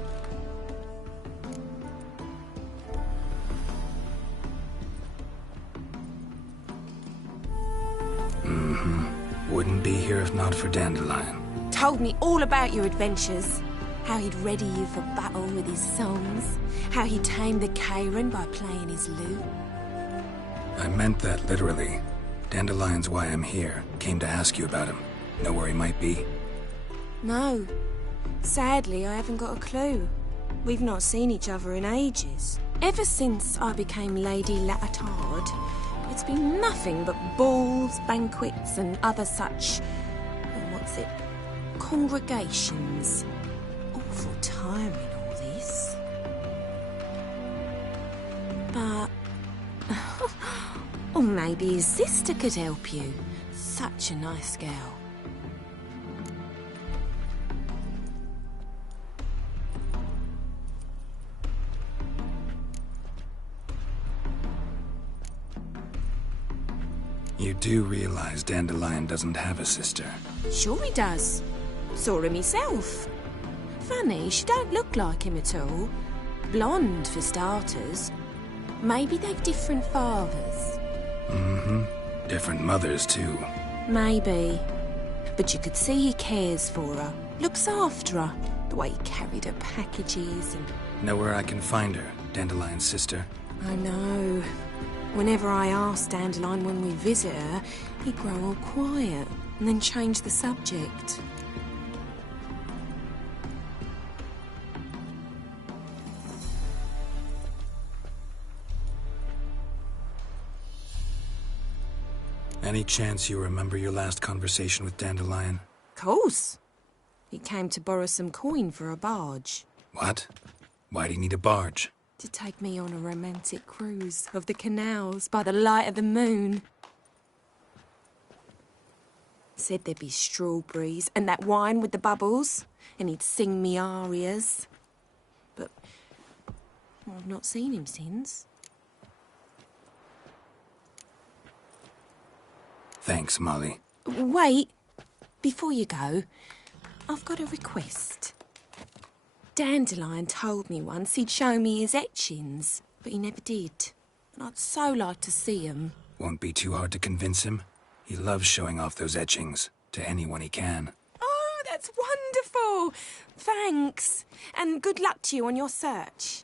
Wouldn't be here if not for Dandelion. Told me all about your adventures. How he'd ready you for battle with his songs. How he tamed the Kairan by playing his lute. I meant that literally. Dandelion's why I'm here. Came to ask you about him. Know where he might be? No. Sadly, I haven't got a clue. We've not seen each other in ages. Ever since I became Lady Latard, it's been nothing but balls, banquets, and other such... congregations. Awful tiring, all this. But... or maybe his sister could help you. Such a nice girl. You do realize Dandelion doesn't have a sister? Sure he does. Saw him myself. Funny, she don't look like him at all. Blonde, for starters. Maybe they've different fathers. Different mothers, too. Maybe. But you could see he cares for her. Looks after her. The way he carried her packages and... Know where I can find her, Dandelion's sister? I know. Whenever I ask Dandelion when we visit her, he'd grow all quiet and then change the subject. Any chance you remember your last conversation with Dandelion? Course. He came to borrow some coin for a barge. What? Why'd he need a barge? To take me on a romantic cruise of the canals by the light of the moon. Said there'd be strawberries and that wine with the bubbles, and he'd sing me arias. But I've not seen him since. Thanks, Molly. Wait, before you go, I've got a request. Dandelion told me once he'd show me his etchings, but he never did. And I'd so like to see 'em. Won't be too hard to convince him. He loves showing off those etchings to anyone he can. Oh, that's wonderful! Thanks, and good luck to you on your search.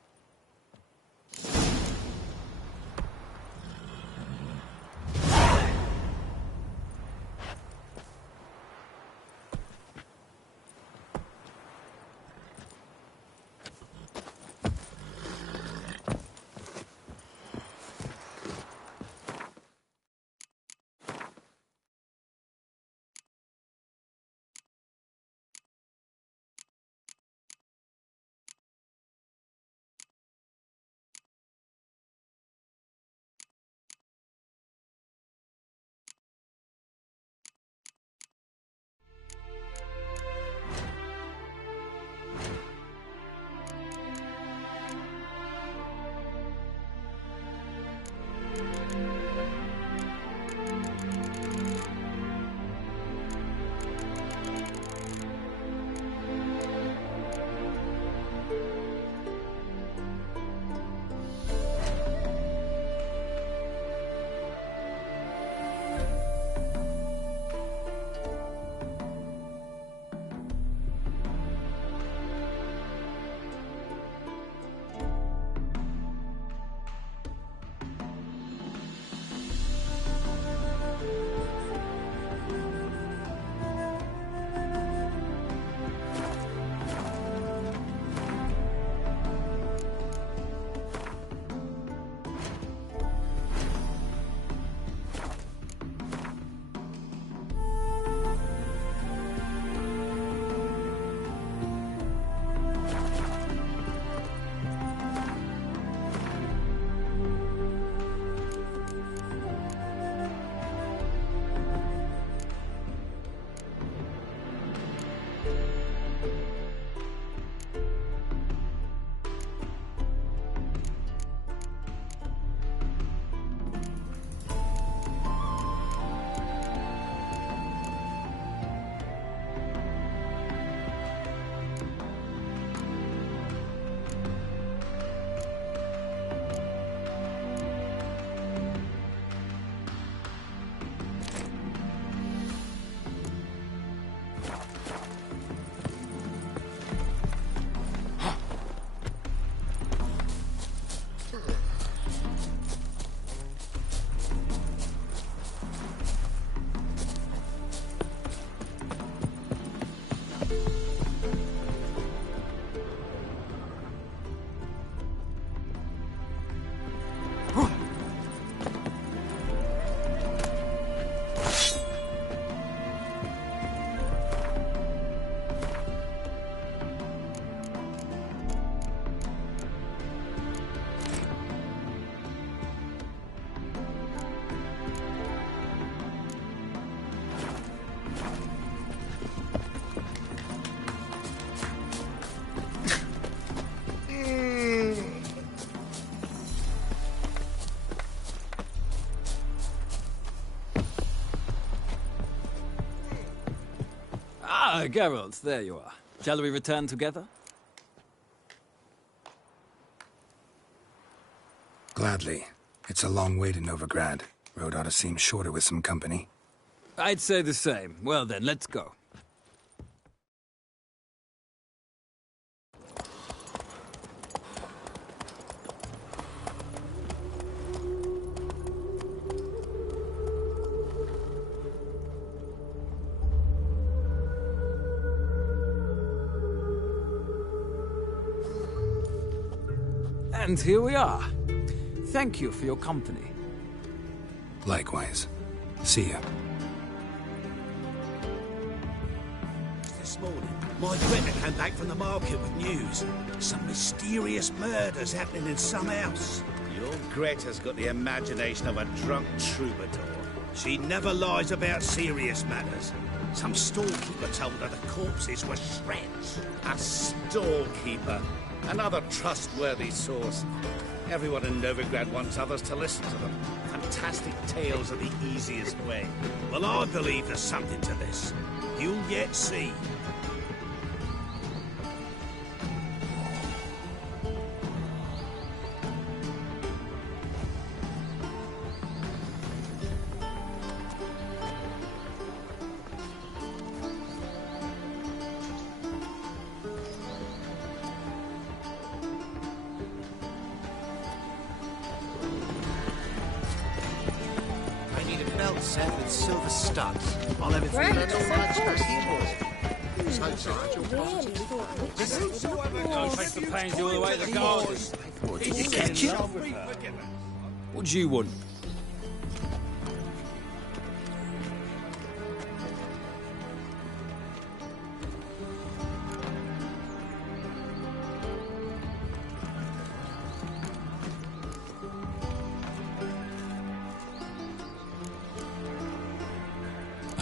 Geralt, there you are. Shall we return together? Gladly. It's a long way to Novigrad. Road ought to seem shorter with some company. I'd say the same. Well then, let's go. And here we are. Thank you for your company. Likewise. See ya. This morning, my Greta came back from the market with news. Some mysterious murders happening in some house. Your Greta's got the imagination of a drunk troubadour. She never lies about serious matters. Some storekeeper told her the corpses were shreds. A storekeeper? Another trustworthy source. Everyone in Novigrad wants others to listen to them. Fantastic tales are the easiest way. Well, I believe there's something to this. You'll yet see. Set with silver studs. I'll have it through the Don't take the pains all the way to the garden. Did you catch it? What do you want?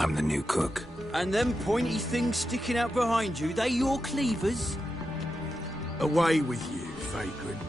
I'm the new cook. And them pointy things sticking out behind you, they your cleavers? Away with you, vagrant.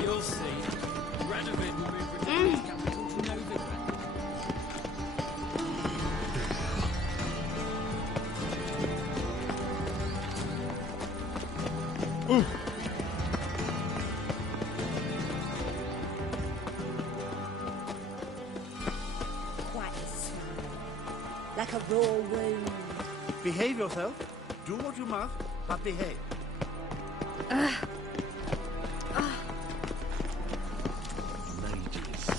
You'll see. Radovid will move Britannia's capital to Novigrad. Quite a smile. Like a raw wound. Behave yourself. Do what you must, but behave. Mages,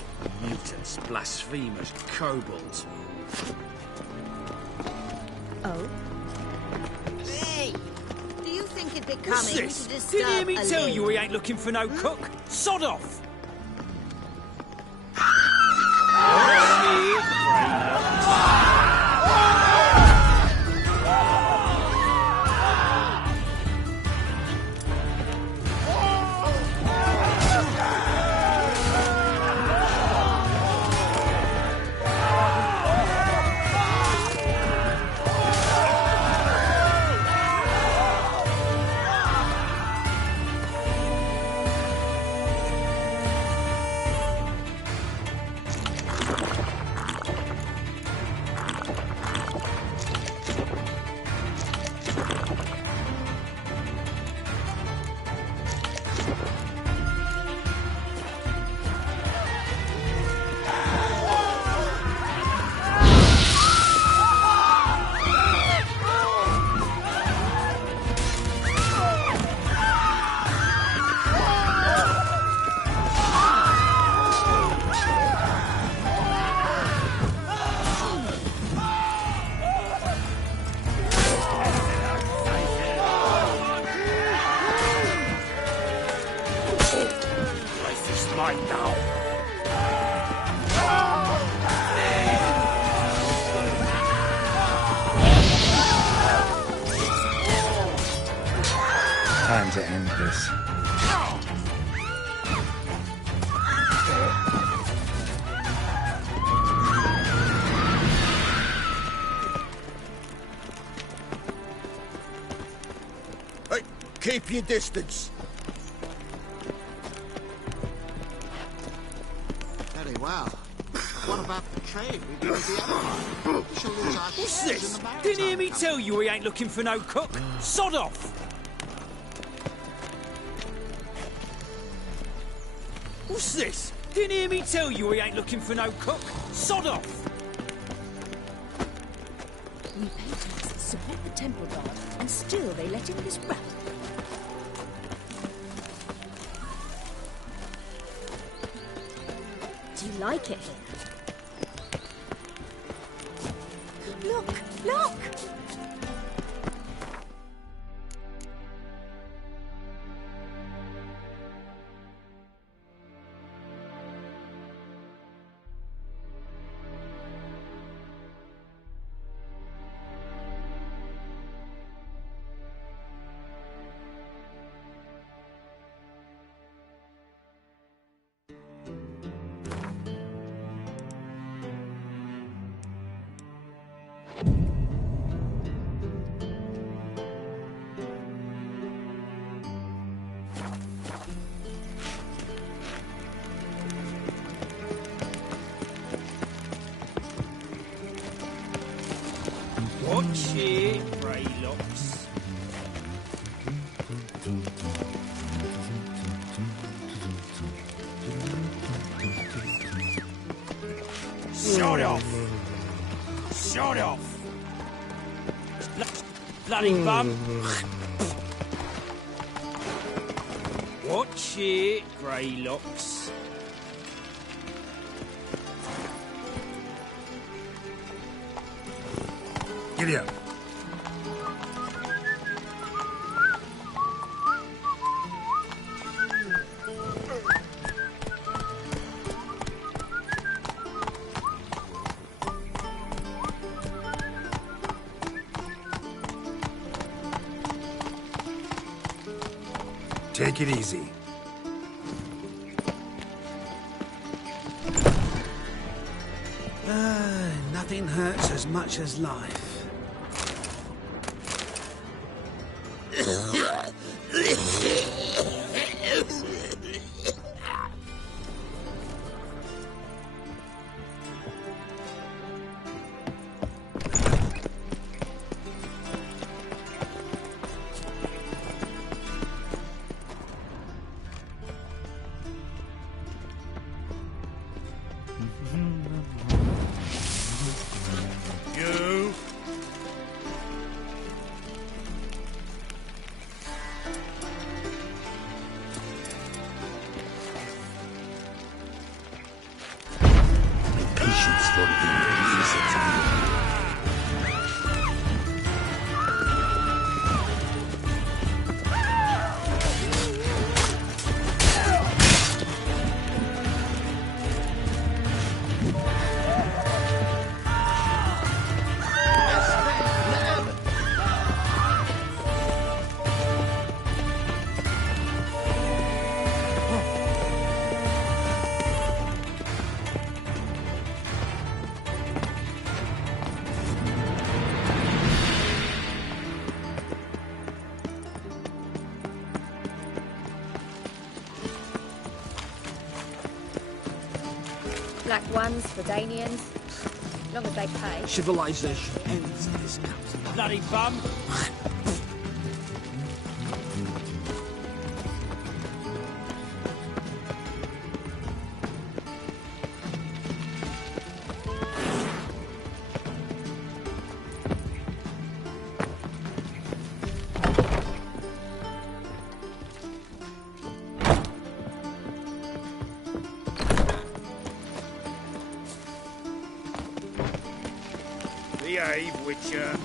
mutants, blasphemers, kobolds. Oh? Hey! Do you think it'd be What's coming this? to disturb Didn't hear me a tell lady? you we ain't looking for no cook. Sod off! to end this. Hey, keep your distance. Very well. But what about the trade we do with the Empire? We shall lose our What's shares this? in the maritime Didn't hear me tell you we ain't looking for no cook? Sod off! What's this? Didn't hear me tell you we ain't looking for no cook? Sod off! We pay taxes, support the Temple Guard, and still they let in this rat. Do you like it here? Look! Look! Watch it, Greylocks. Shut off! Shut off! Bloody bum! Watch it, Greylocks. Giddy up. Take it easy. Nothing hurts as much as life. You. Patience for Black ones for Danians, as long as they pay. Civilization ends in this country. Bloody bum! Behave, Witcher.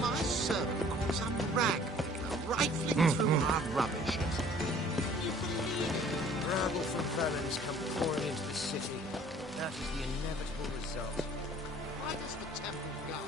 My servant caught some rag rifling through our rubbish. Rabble from felons come pouring into the city. That is the inevitable result. Why does the temple guard?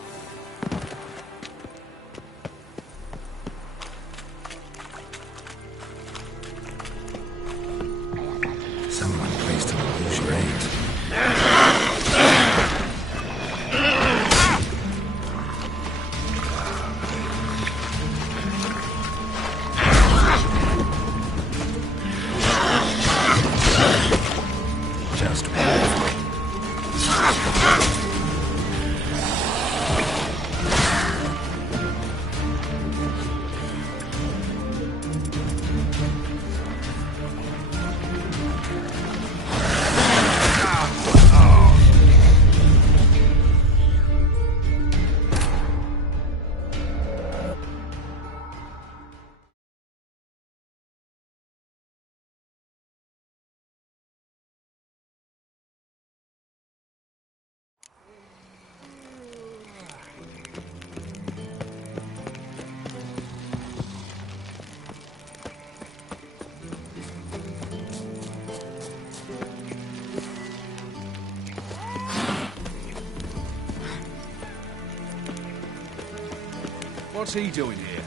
What's he doing here?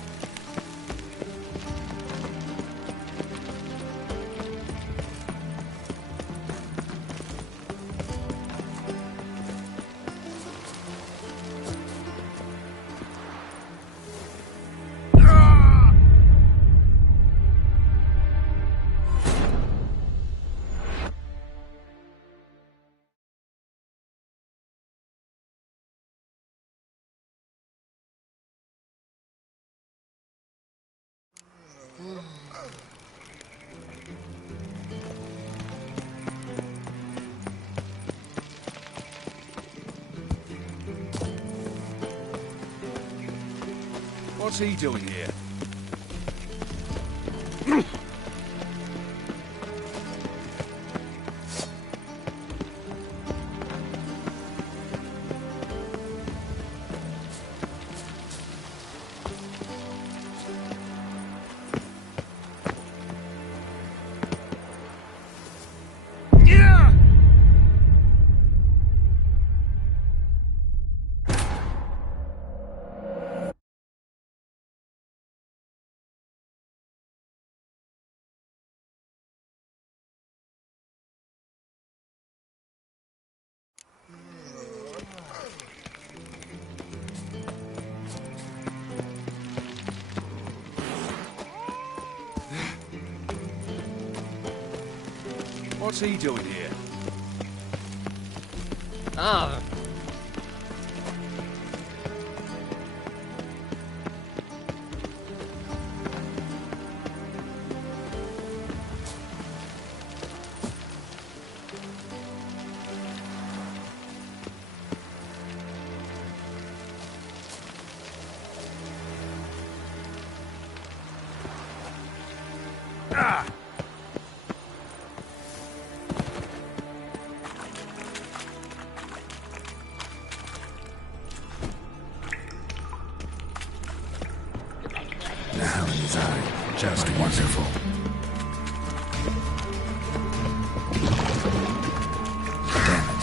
What's he doing here? What's he doing here? Ah. Now in his eye, just wonderful. Damn it.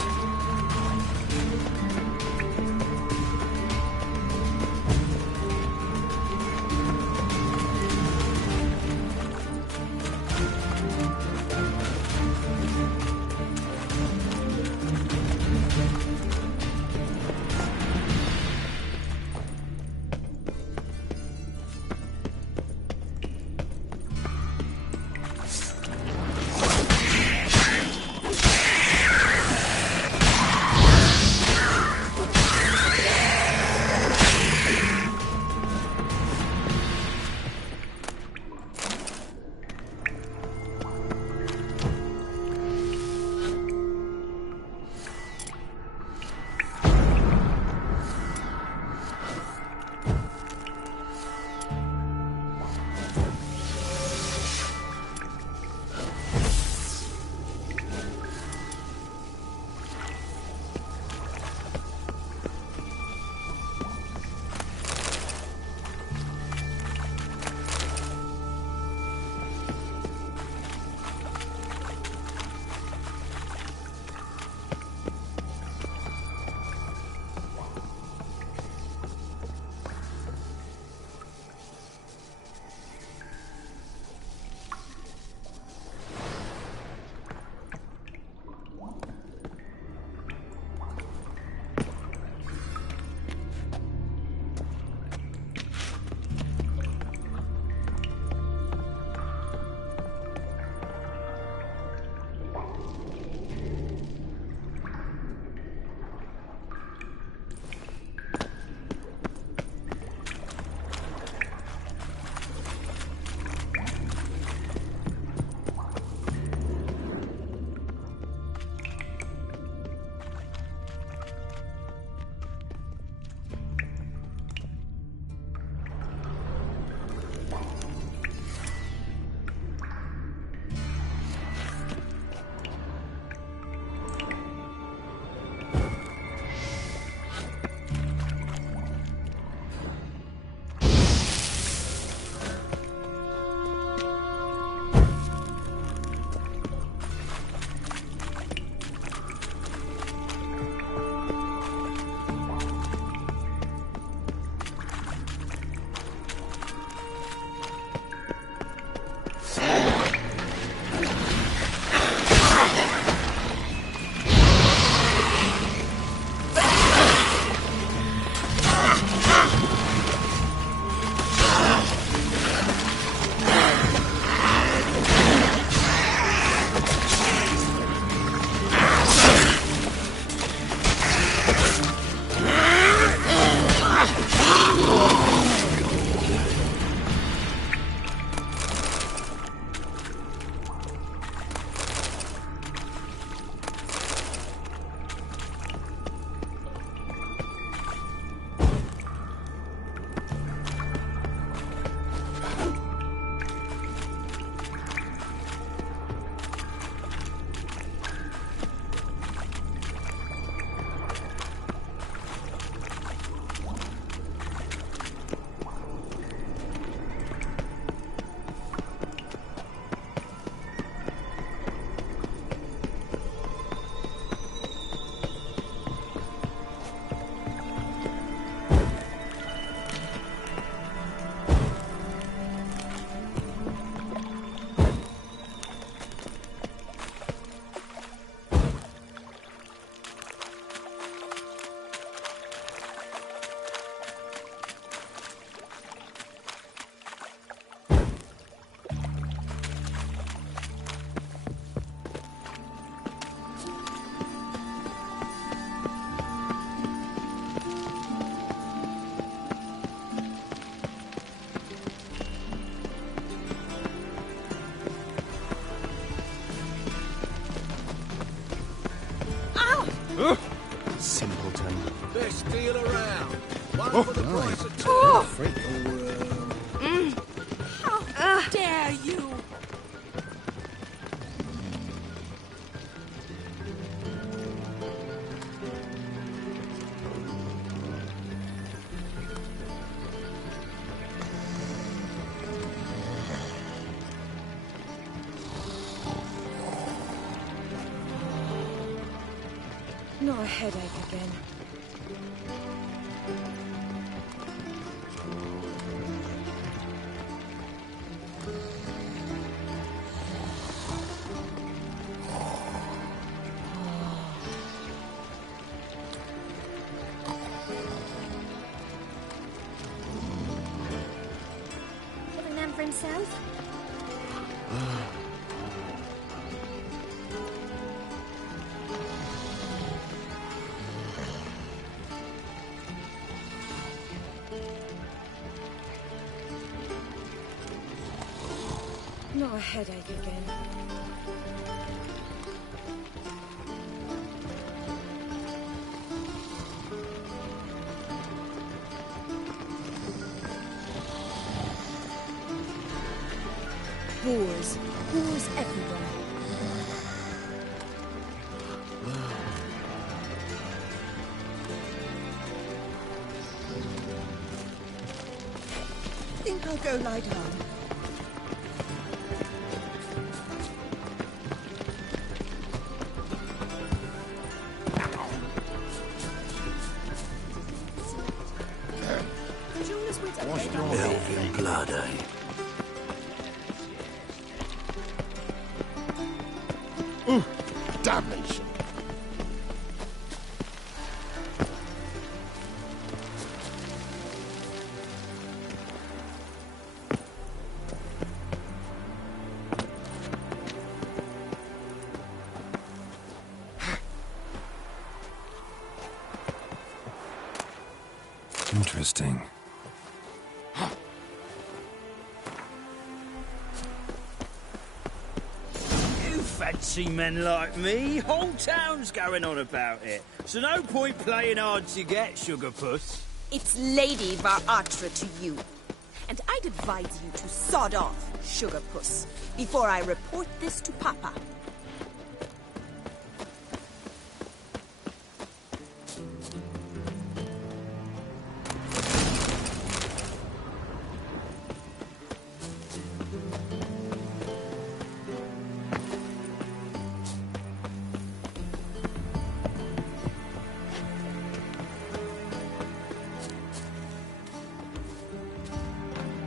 How dare you! Not a headache again. Got a man for himself? Not a headache again. Boars. Boars everywhere. Think I'll go lie down. Elven blood, eh? Damnation. Interesting. You fancy men like me? Whole town's going on about it. So no point playing hard to get, Sugarpuss. It's Lady Varatra to you. And I'd advise you to sod off, Sugarpuss, before I report this to Papa.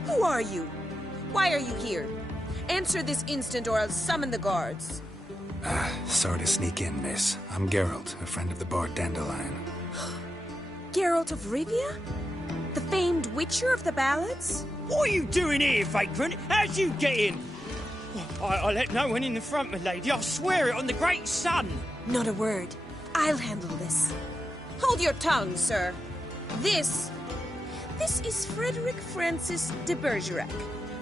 Who are you? Why are you here? Answer this instant or I'll summon the guards. Sorry to sneak in, miss. I'm Geralt, a friend of the bard Dandelion. Geralt of Rivia? The famed witcher of the ballads? What are you doing here, vagrant? How'd you get in? I let no one in the front, my lady. I swear it on the great sun. Not a word. I'll handle this. Hold your tongue, sir. This is Frederick Francis de Bergerac,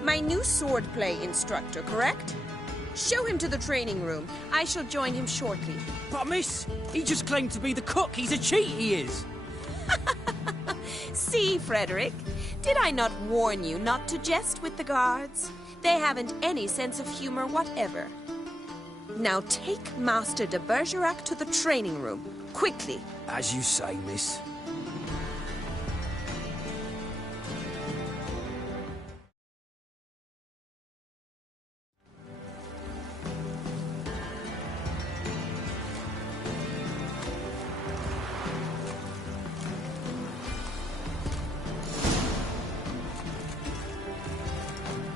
my new swordplay instructor, correct? Show him to the training room. I shall join him shortly. But miss, he just claimed to be the cook. He's a cheat, he is. See, Frederick, did I not warn you not to jest with the guards? They haven't any sense of humor whatever. Now take Master de Bergerac to the training room, quickly. As you say, miss.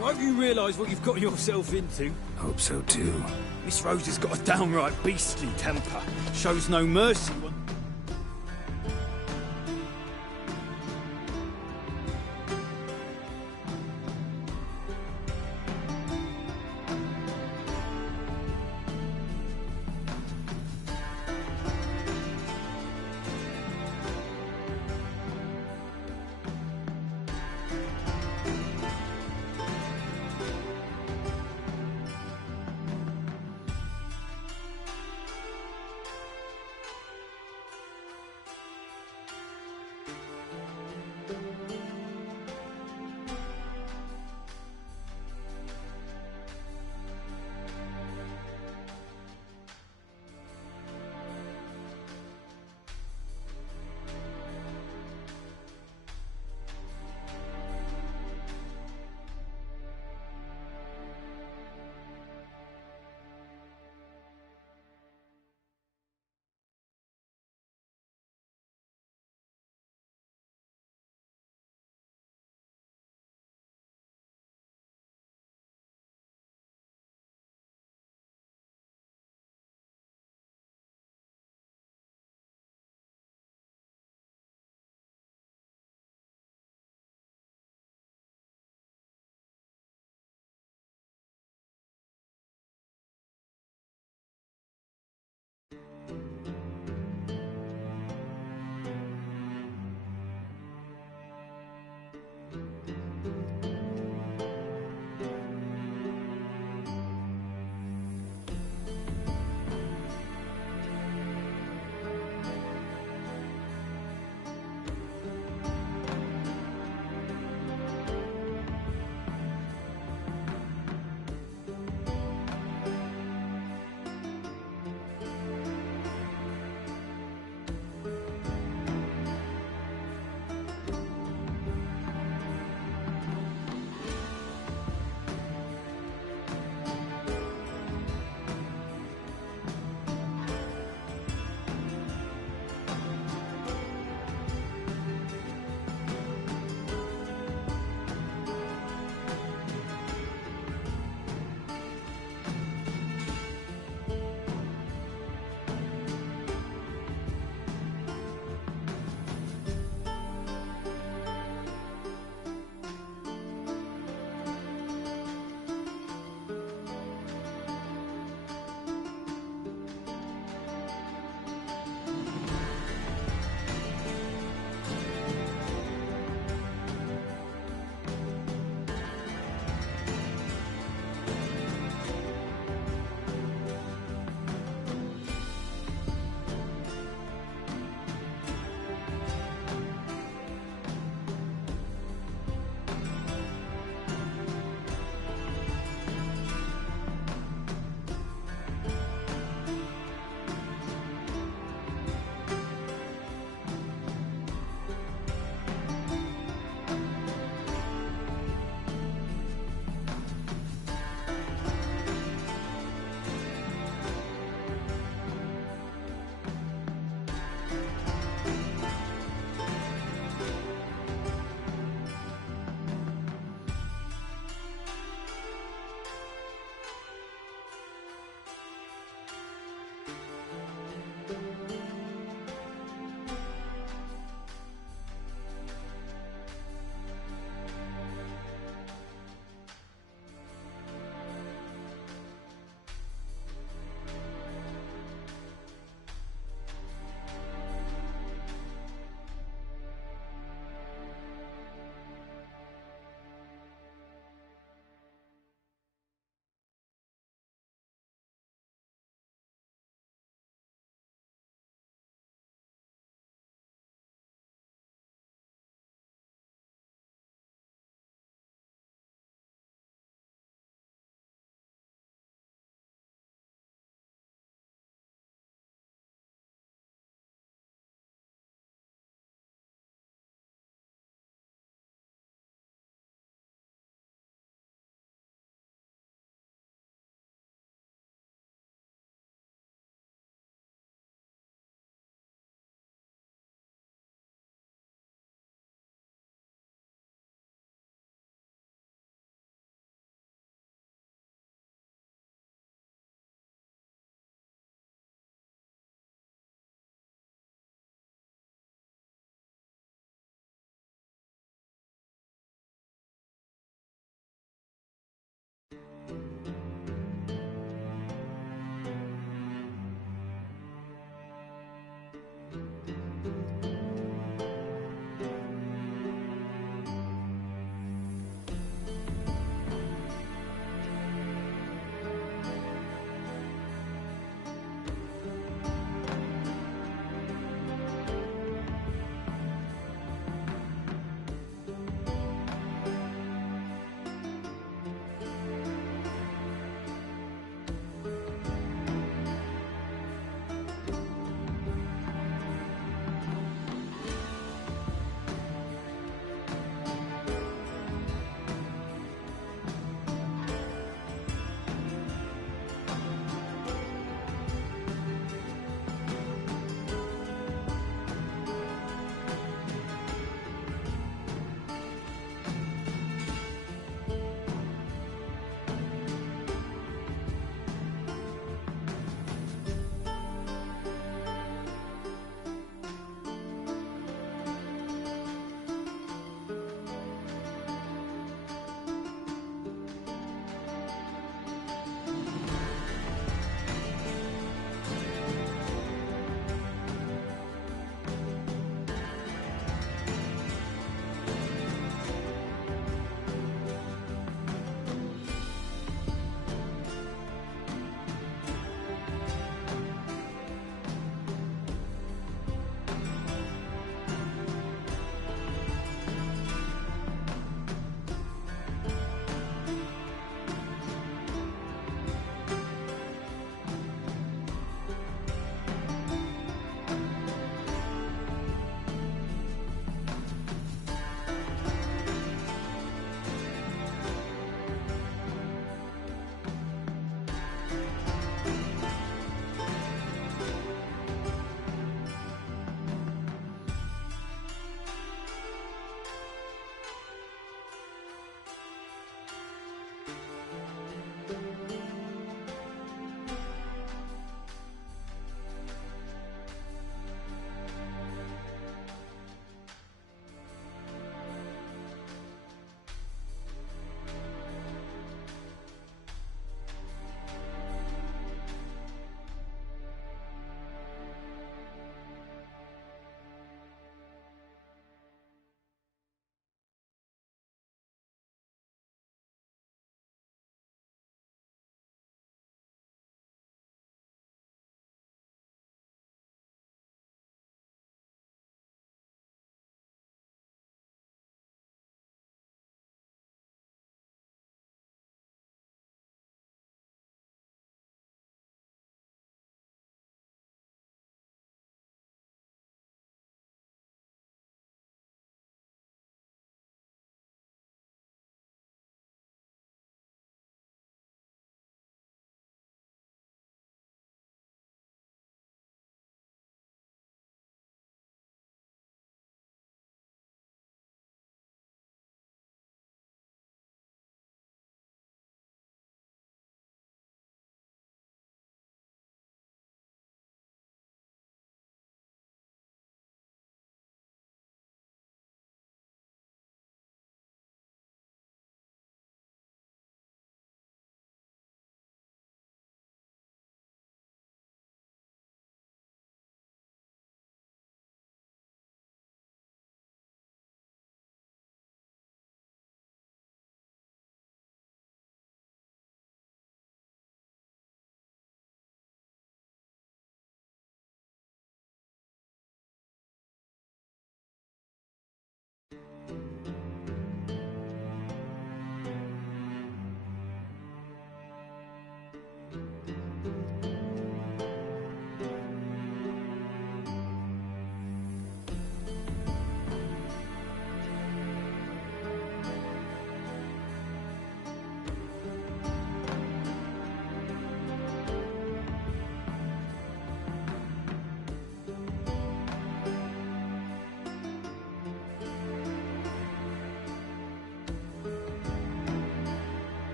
Won't you realise what you've got yourself into? Hope so too. Miss Rose has got a downright beastly temper. Shows no mercy.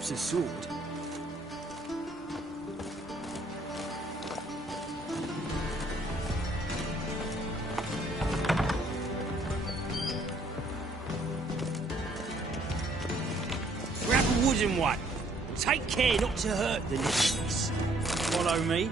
Perhaps a sword. Grab a wooden one. Take care not to hurt the listeners. Follow me.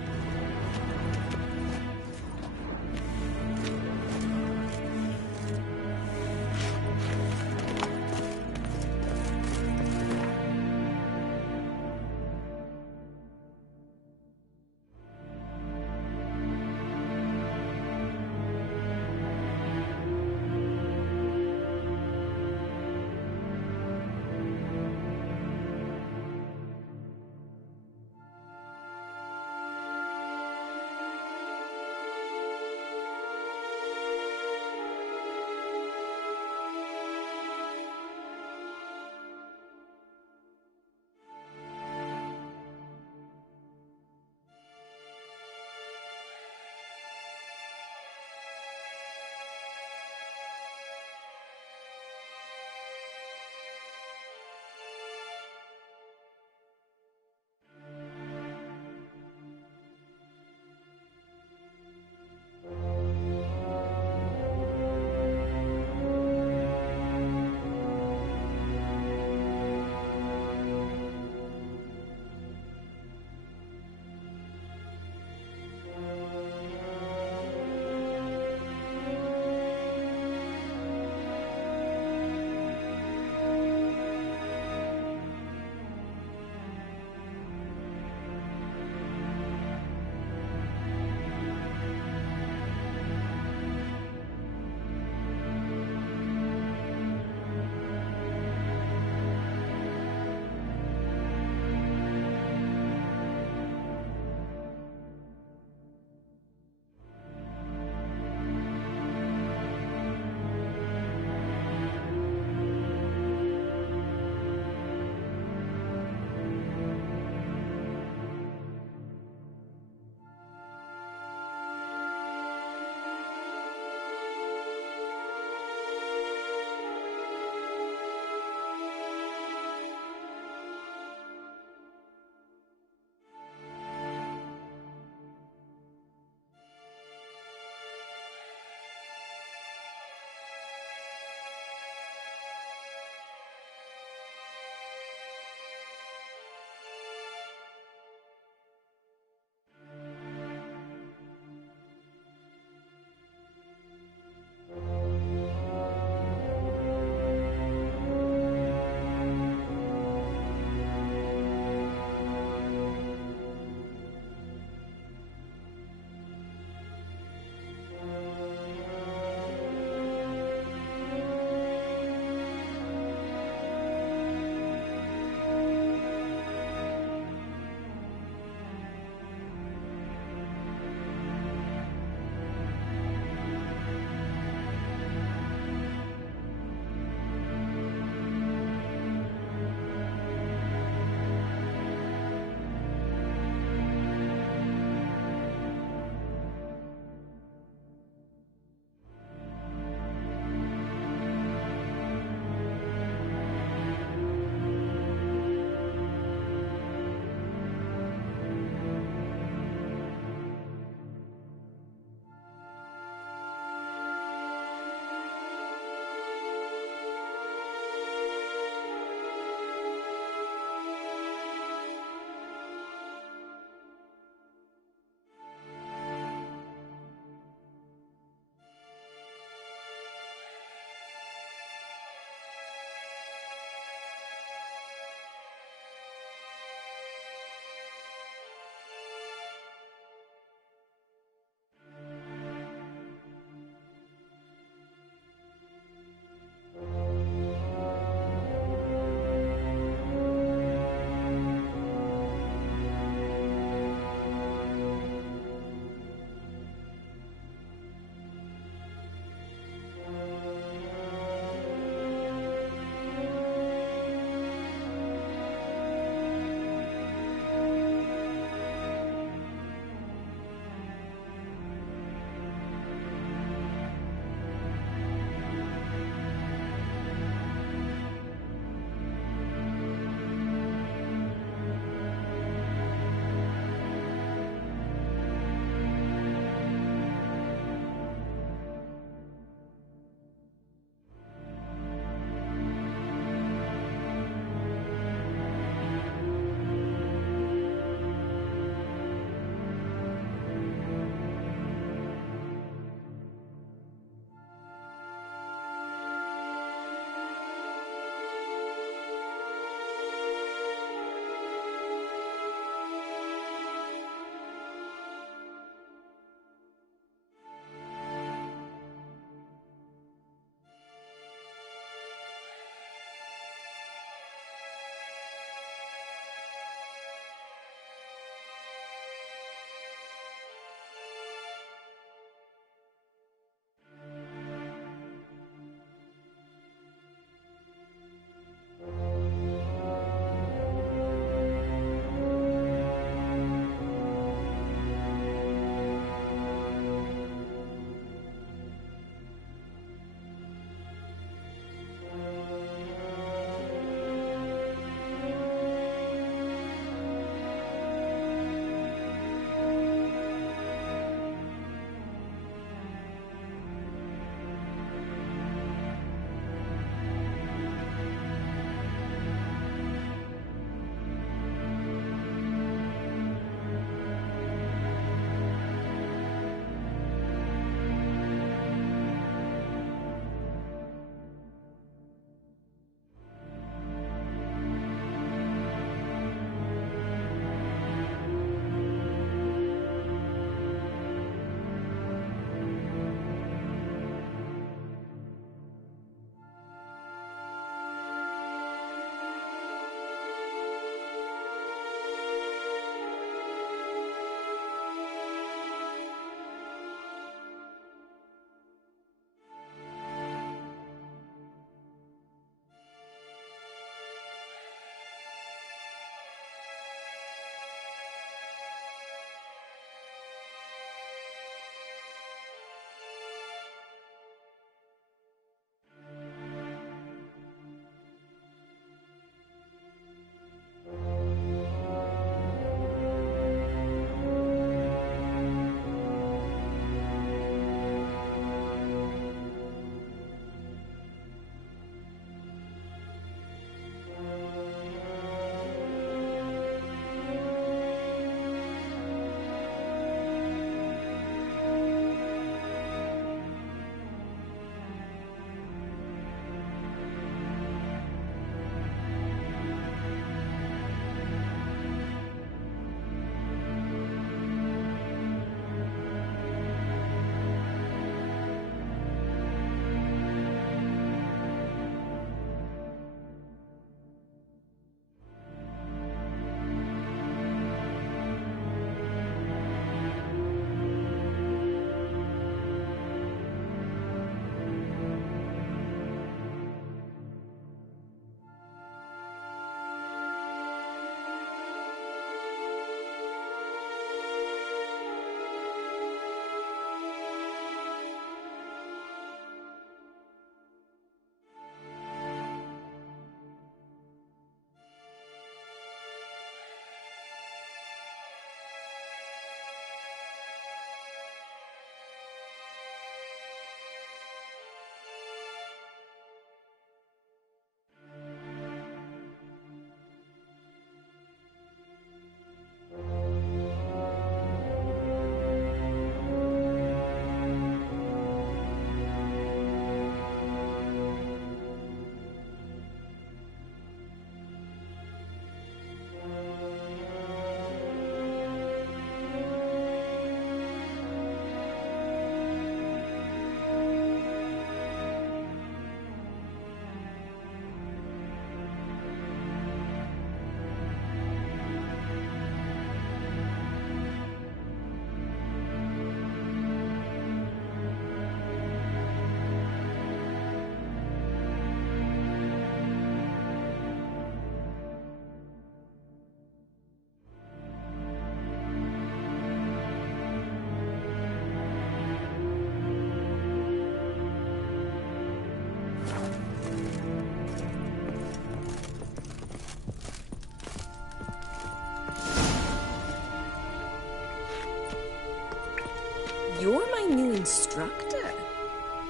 instructor?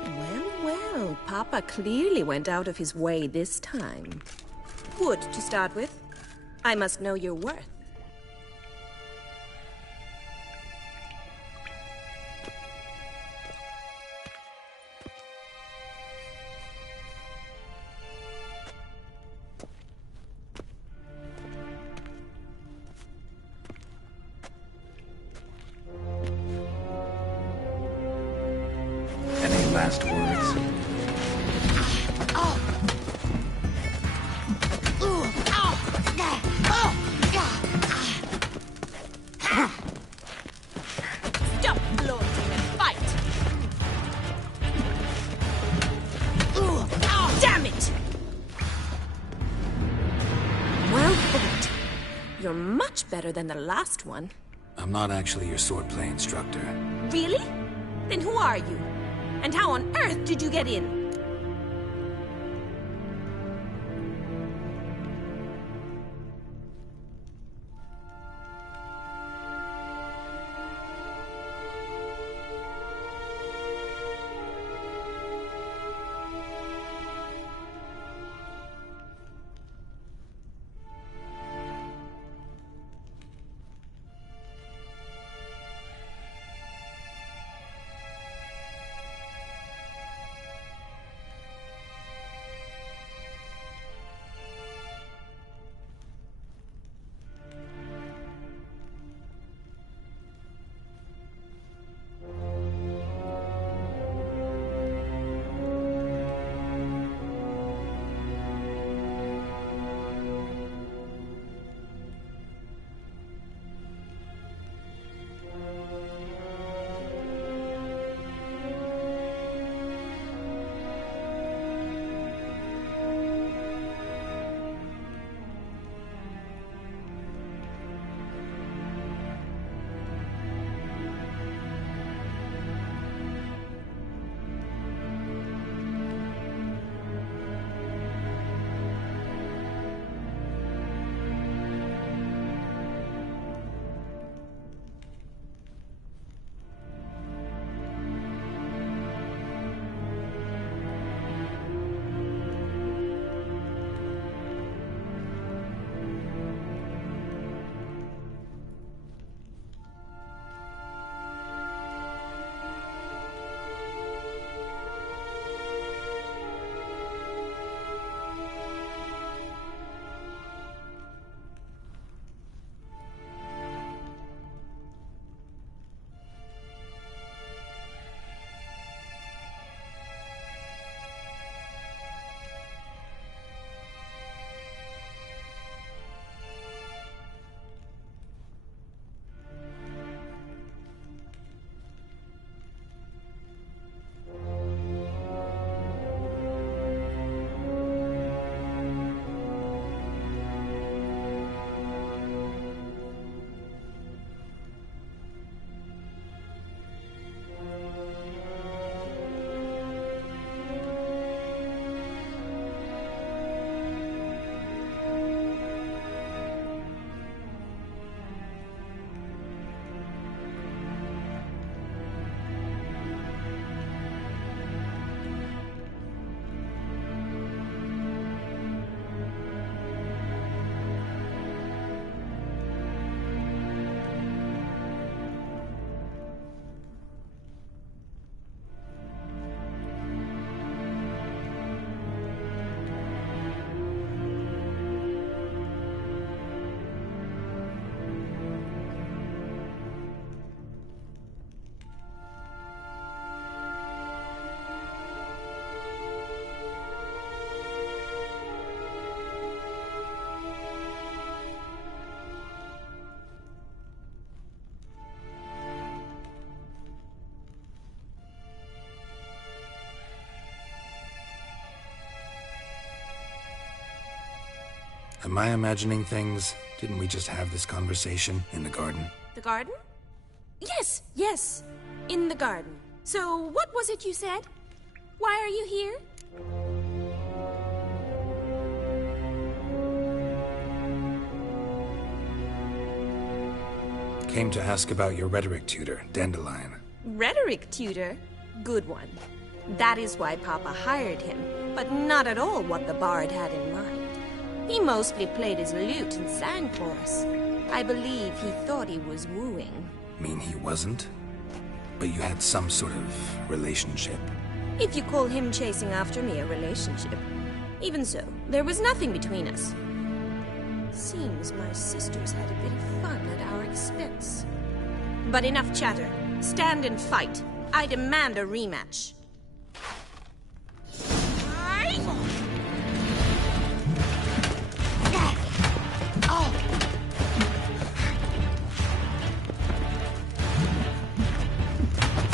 Well, well, Papa clearly went out of his way this time. Wood, to start with. I must know your worth. Any last words? Stop floating and fight! Damn it! Well fought. You're much better than the last one. I'm not actually your swordplay instructor. Really? Then who are you? And how on earth did you get in? Am I imagining things? Didn't we just have this conversation in the garden? The garden? Yes, yes. In the garden. So, what was it you said? Why are you here? Came to ask about your rhetoric tutor, Dandelion. Rhetoric tutor? Good one. That is why Papa hired him, but not at all what the bard had in mind. He mostly played his lute and sang for us. I believe he thought he was wooing. Mean he wasn't? But you had some sort of relationship. If you call him chasing after me a relationship. Even so, there was nothing between us. Seems my sisters had a bit of fun at our expense. But enough chatter. Stand and fight. I demand a rematch.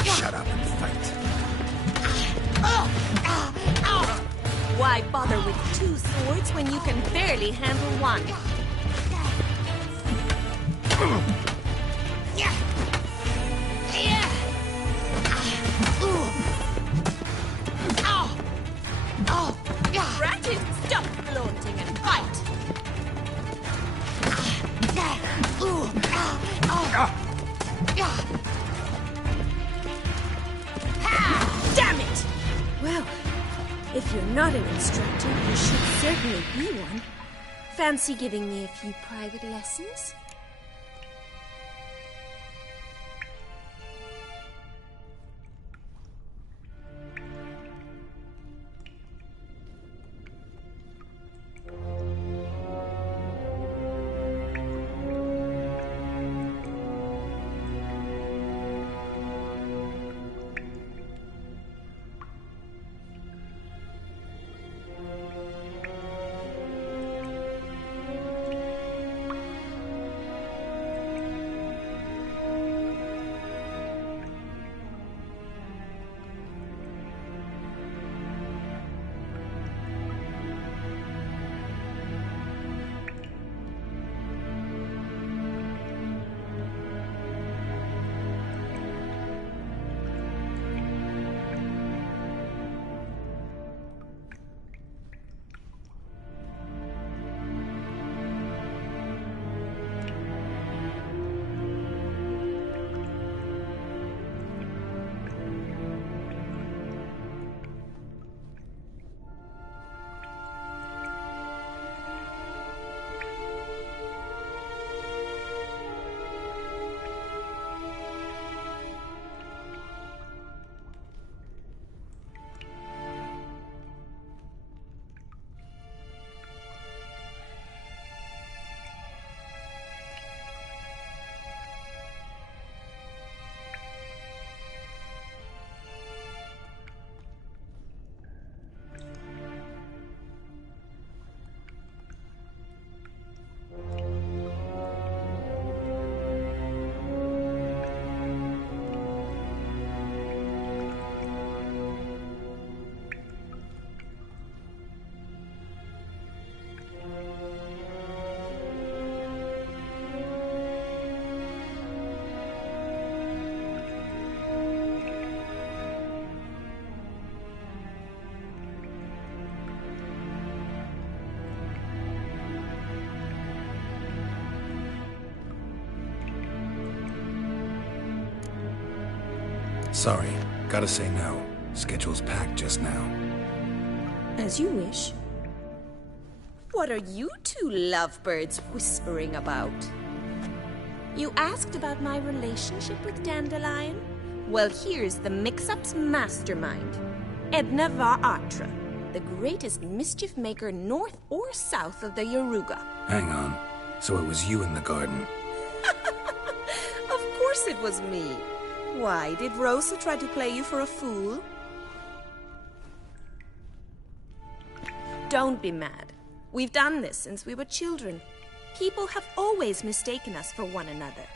Shut up and fight. Why bother with two swords when you can barely handle one? Ratchet, stop flaunting and fight! Damn it! Well, if you're not an instructor, you should certainly be one. Fancy giving me a few private lessons? Sorry, gotta say no. Schedule's packed just now. As you wish. What are you two lovebirds whispering about? You asked about my relationship with Dandelion? Well, here's the mix-up's mastermind. Edna Va Atra, the greatest mischief maker north or south of the Yaruga. Hang on. So it was you in the garden? Of course it was me. Why, did Rosa try to play you for a fool? Don't be mad. We've done this since we were children. People have always mistaken us for one another.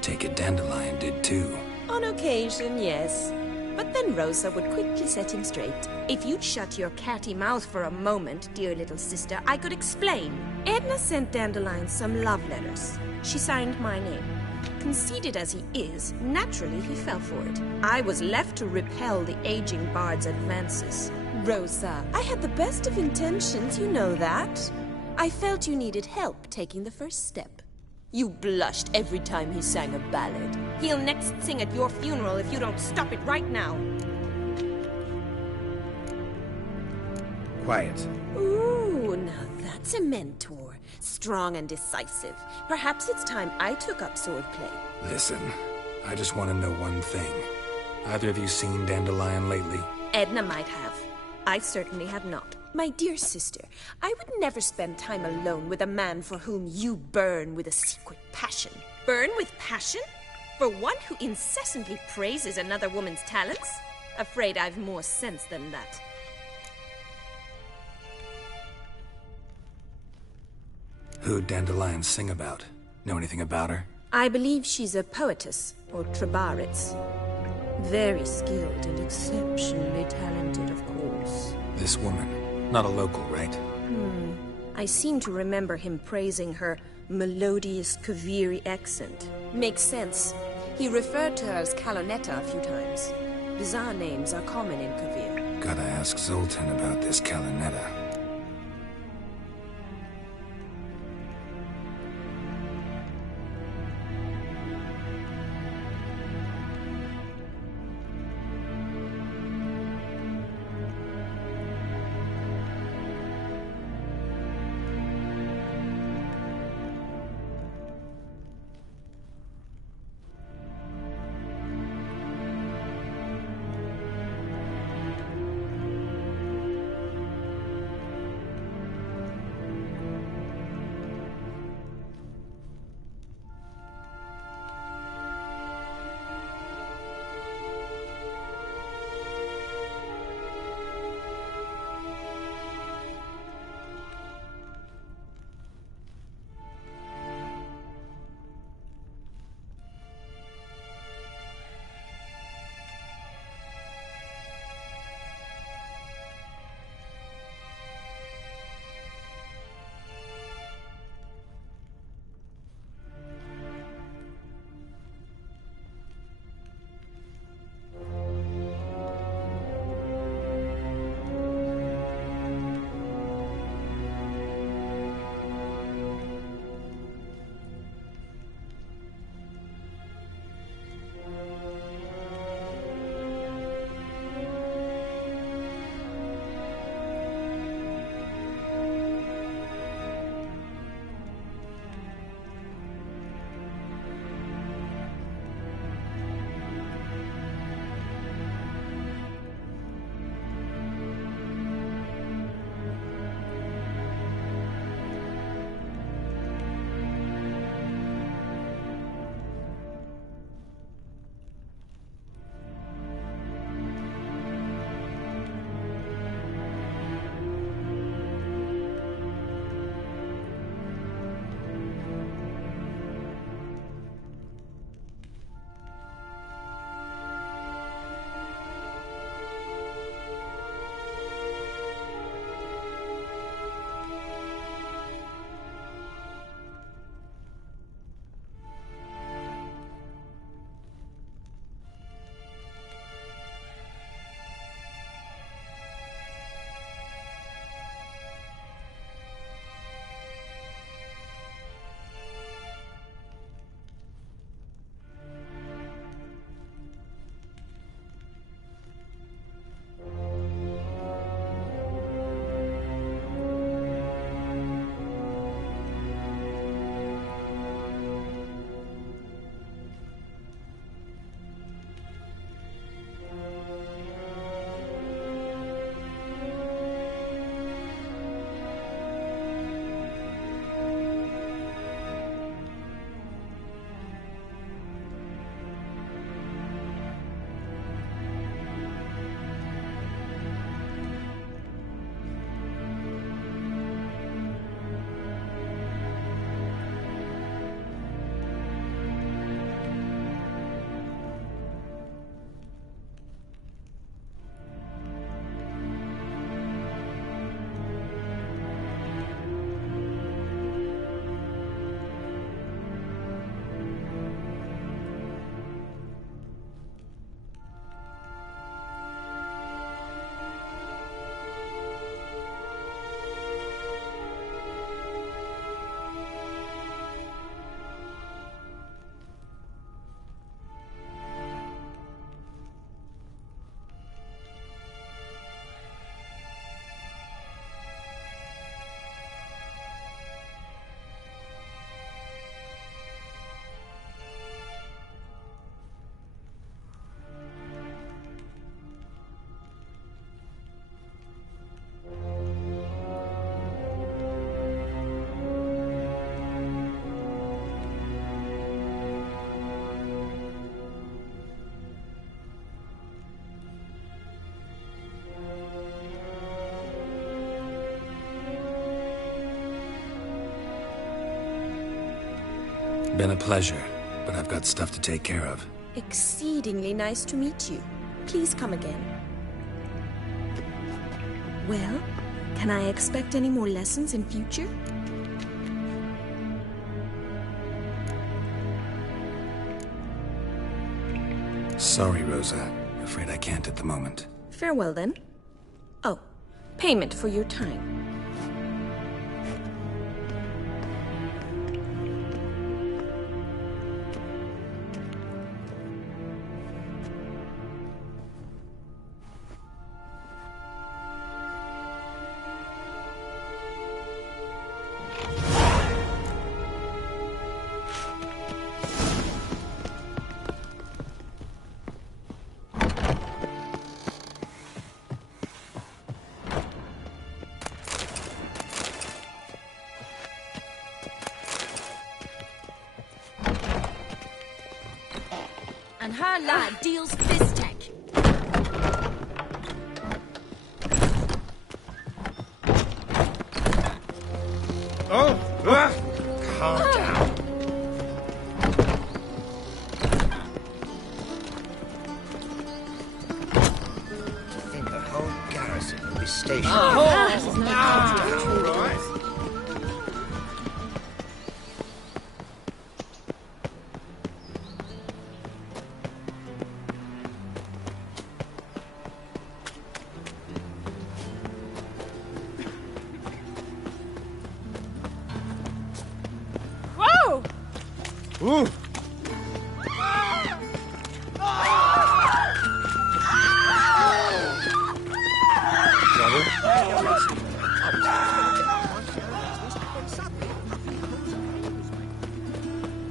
Take it Dandelion did too. On occasion, yes. But then Rosa would quickly set him straight. If you'd shut your catty mouth for a moment, dear little sister, I could explain. Edna sent Dandelion some love letters. She signed my name. Conceited as he is, naturally he fell for it. I was left to repel the aging bard's advances. Rosa, I had the best of intentions, you know that. I felt you needed help taking the first step. You blushed every time he sang a ballad. He'll next sing at your funeral if you don't stop it right now. Quiet. Ooh, now that's a mentor. Strong and decisive. Perhaps it's time I took up swordplay. Listen, I just want to know one thing. Either of you seen Dandelion lately? Edna might have. I certainly have not. My dear sister, I would never spend time alone with a man for whom you burn with a secret passion. Burn with passion? For one who incessantly praises another woman's talents? Afraid I've more sense than that. Who'd Dandelion sing about? Know anything about her? I believe she's a poetess, or Trebaritz. Very skilled and exceptionally talented, of course. This woman. Not a local, right? I seem to remember him praising her melodious Kaviri accent. Makes sense. He referred to her as Kalonetta a few times. Bizarre names are common in Kavir. Gotta ask Zoltan about this Kalonetta. Been a pleasure, but I've got stuff to take care of. Exceedingly nice to meet you. Please come again. Well, can I expect any more lessons in future? Sorry, Rosa. Afraid I can't at the moment. Farewell, then. Oh, payment for your time. And her lad deals fizz-tech. Oh, calm down. I think the whole garrison will be stationed. All right. Whoa! Ooh.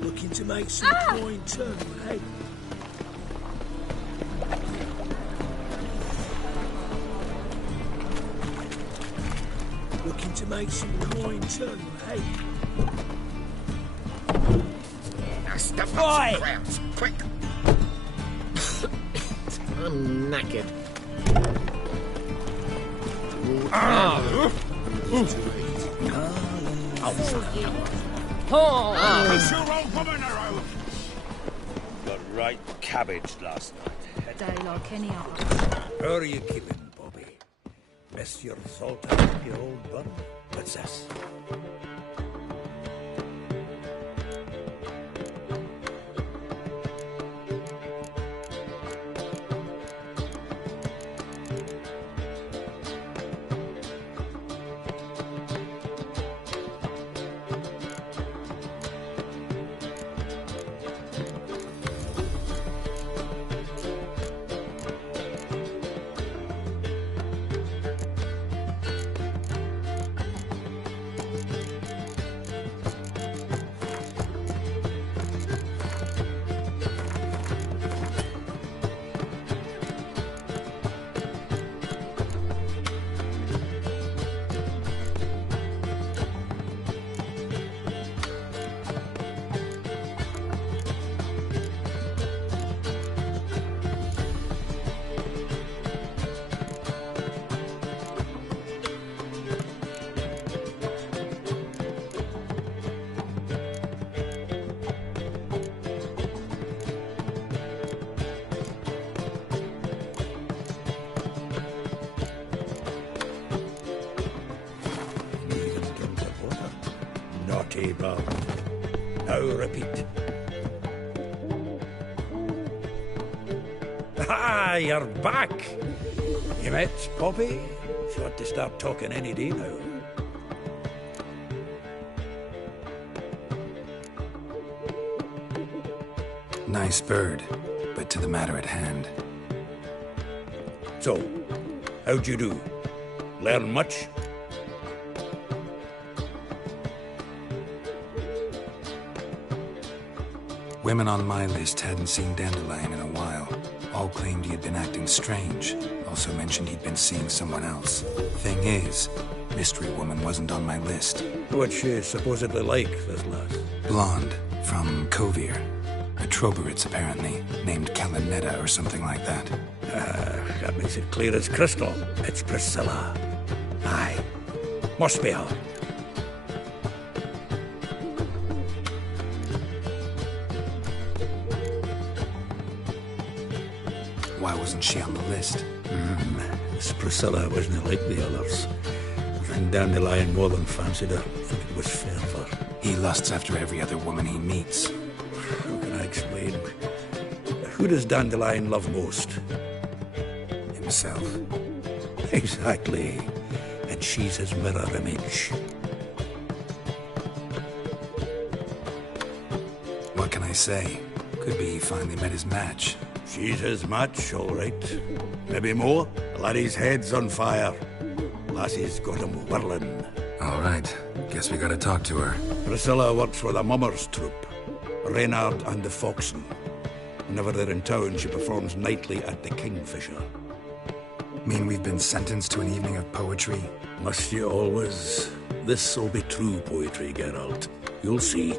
Looking to make some coin too, eh? Looking to make some coin too, eh? Now step Boy. up some crowds, quick. I'm knackered. Push your old woman around. Got right cabbage last night. Day like any other. Who are you killing, Bobby? Monsieur Sultan, your old bun? What's this? Naughty Bob. Now repeat. Ah, you're back. You met Bobby? She ought to start talking any day now. Nice bird, but to the matter at hand. So, how'd you do? Learn much? Women on my list hadn't seen Dandelion in a while. All claimed he had been acting strange. Also mentioned he'd been seeing someone else. Thing is, Mystery Woman wasn't on my list. What's she supposedly like, this lass? Blonde, from Kovir. A Troberitz, apparently, named Kalinetta or something like that. That makes it clear as crystal. It's Priscilla. Aye. Must be her. Why wasn't she on the list? Miss Priscilla wasn't like the others. And Dandelion more than fancied her. I think it was fair for her. He lusts after every other woman he meets. How can I explain? Who does Dandelion love most? Himself. Exactly. And she's his mirror image. What can I say? Could be he finally met his match. She's his match, all right. Maybe more. The laddie's head's on fire. Lassie's got him whirling. All right. Guess we gotta talk to her. Priscilla works for the Mummers troupe. Reynard and the Foxen. Whenever they're in town, she performs nightly at the Kingfisher. Mean we've been sentenced to an evening of poetry? Must you always? This'll be true poetry, Geralt. You'll see.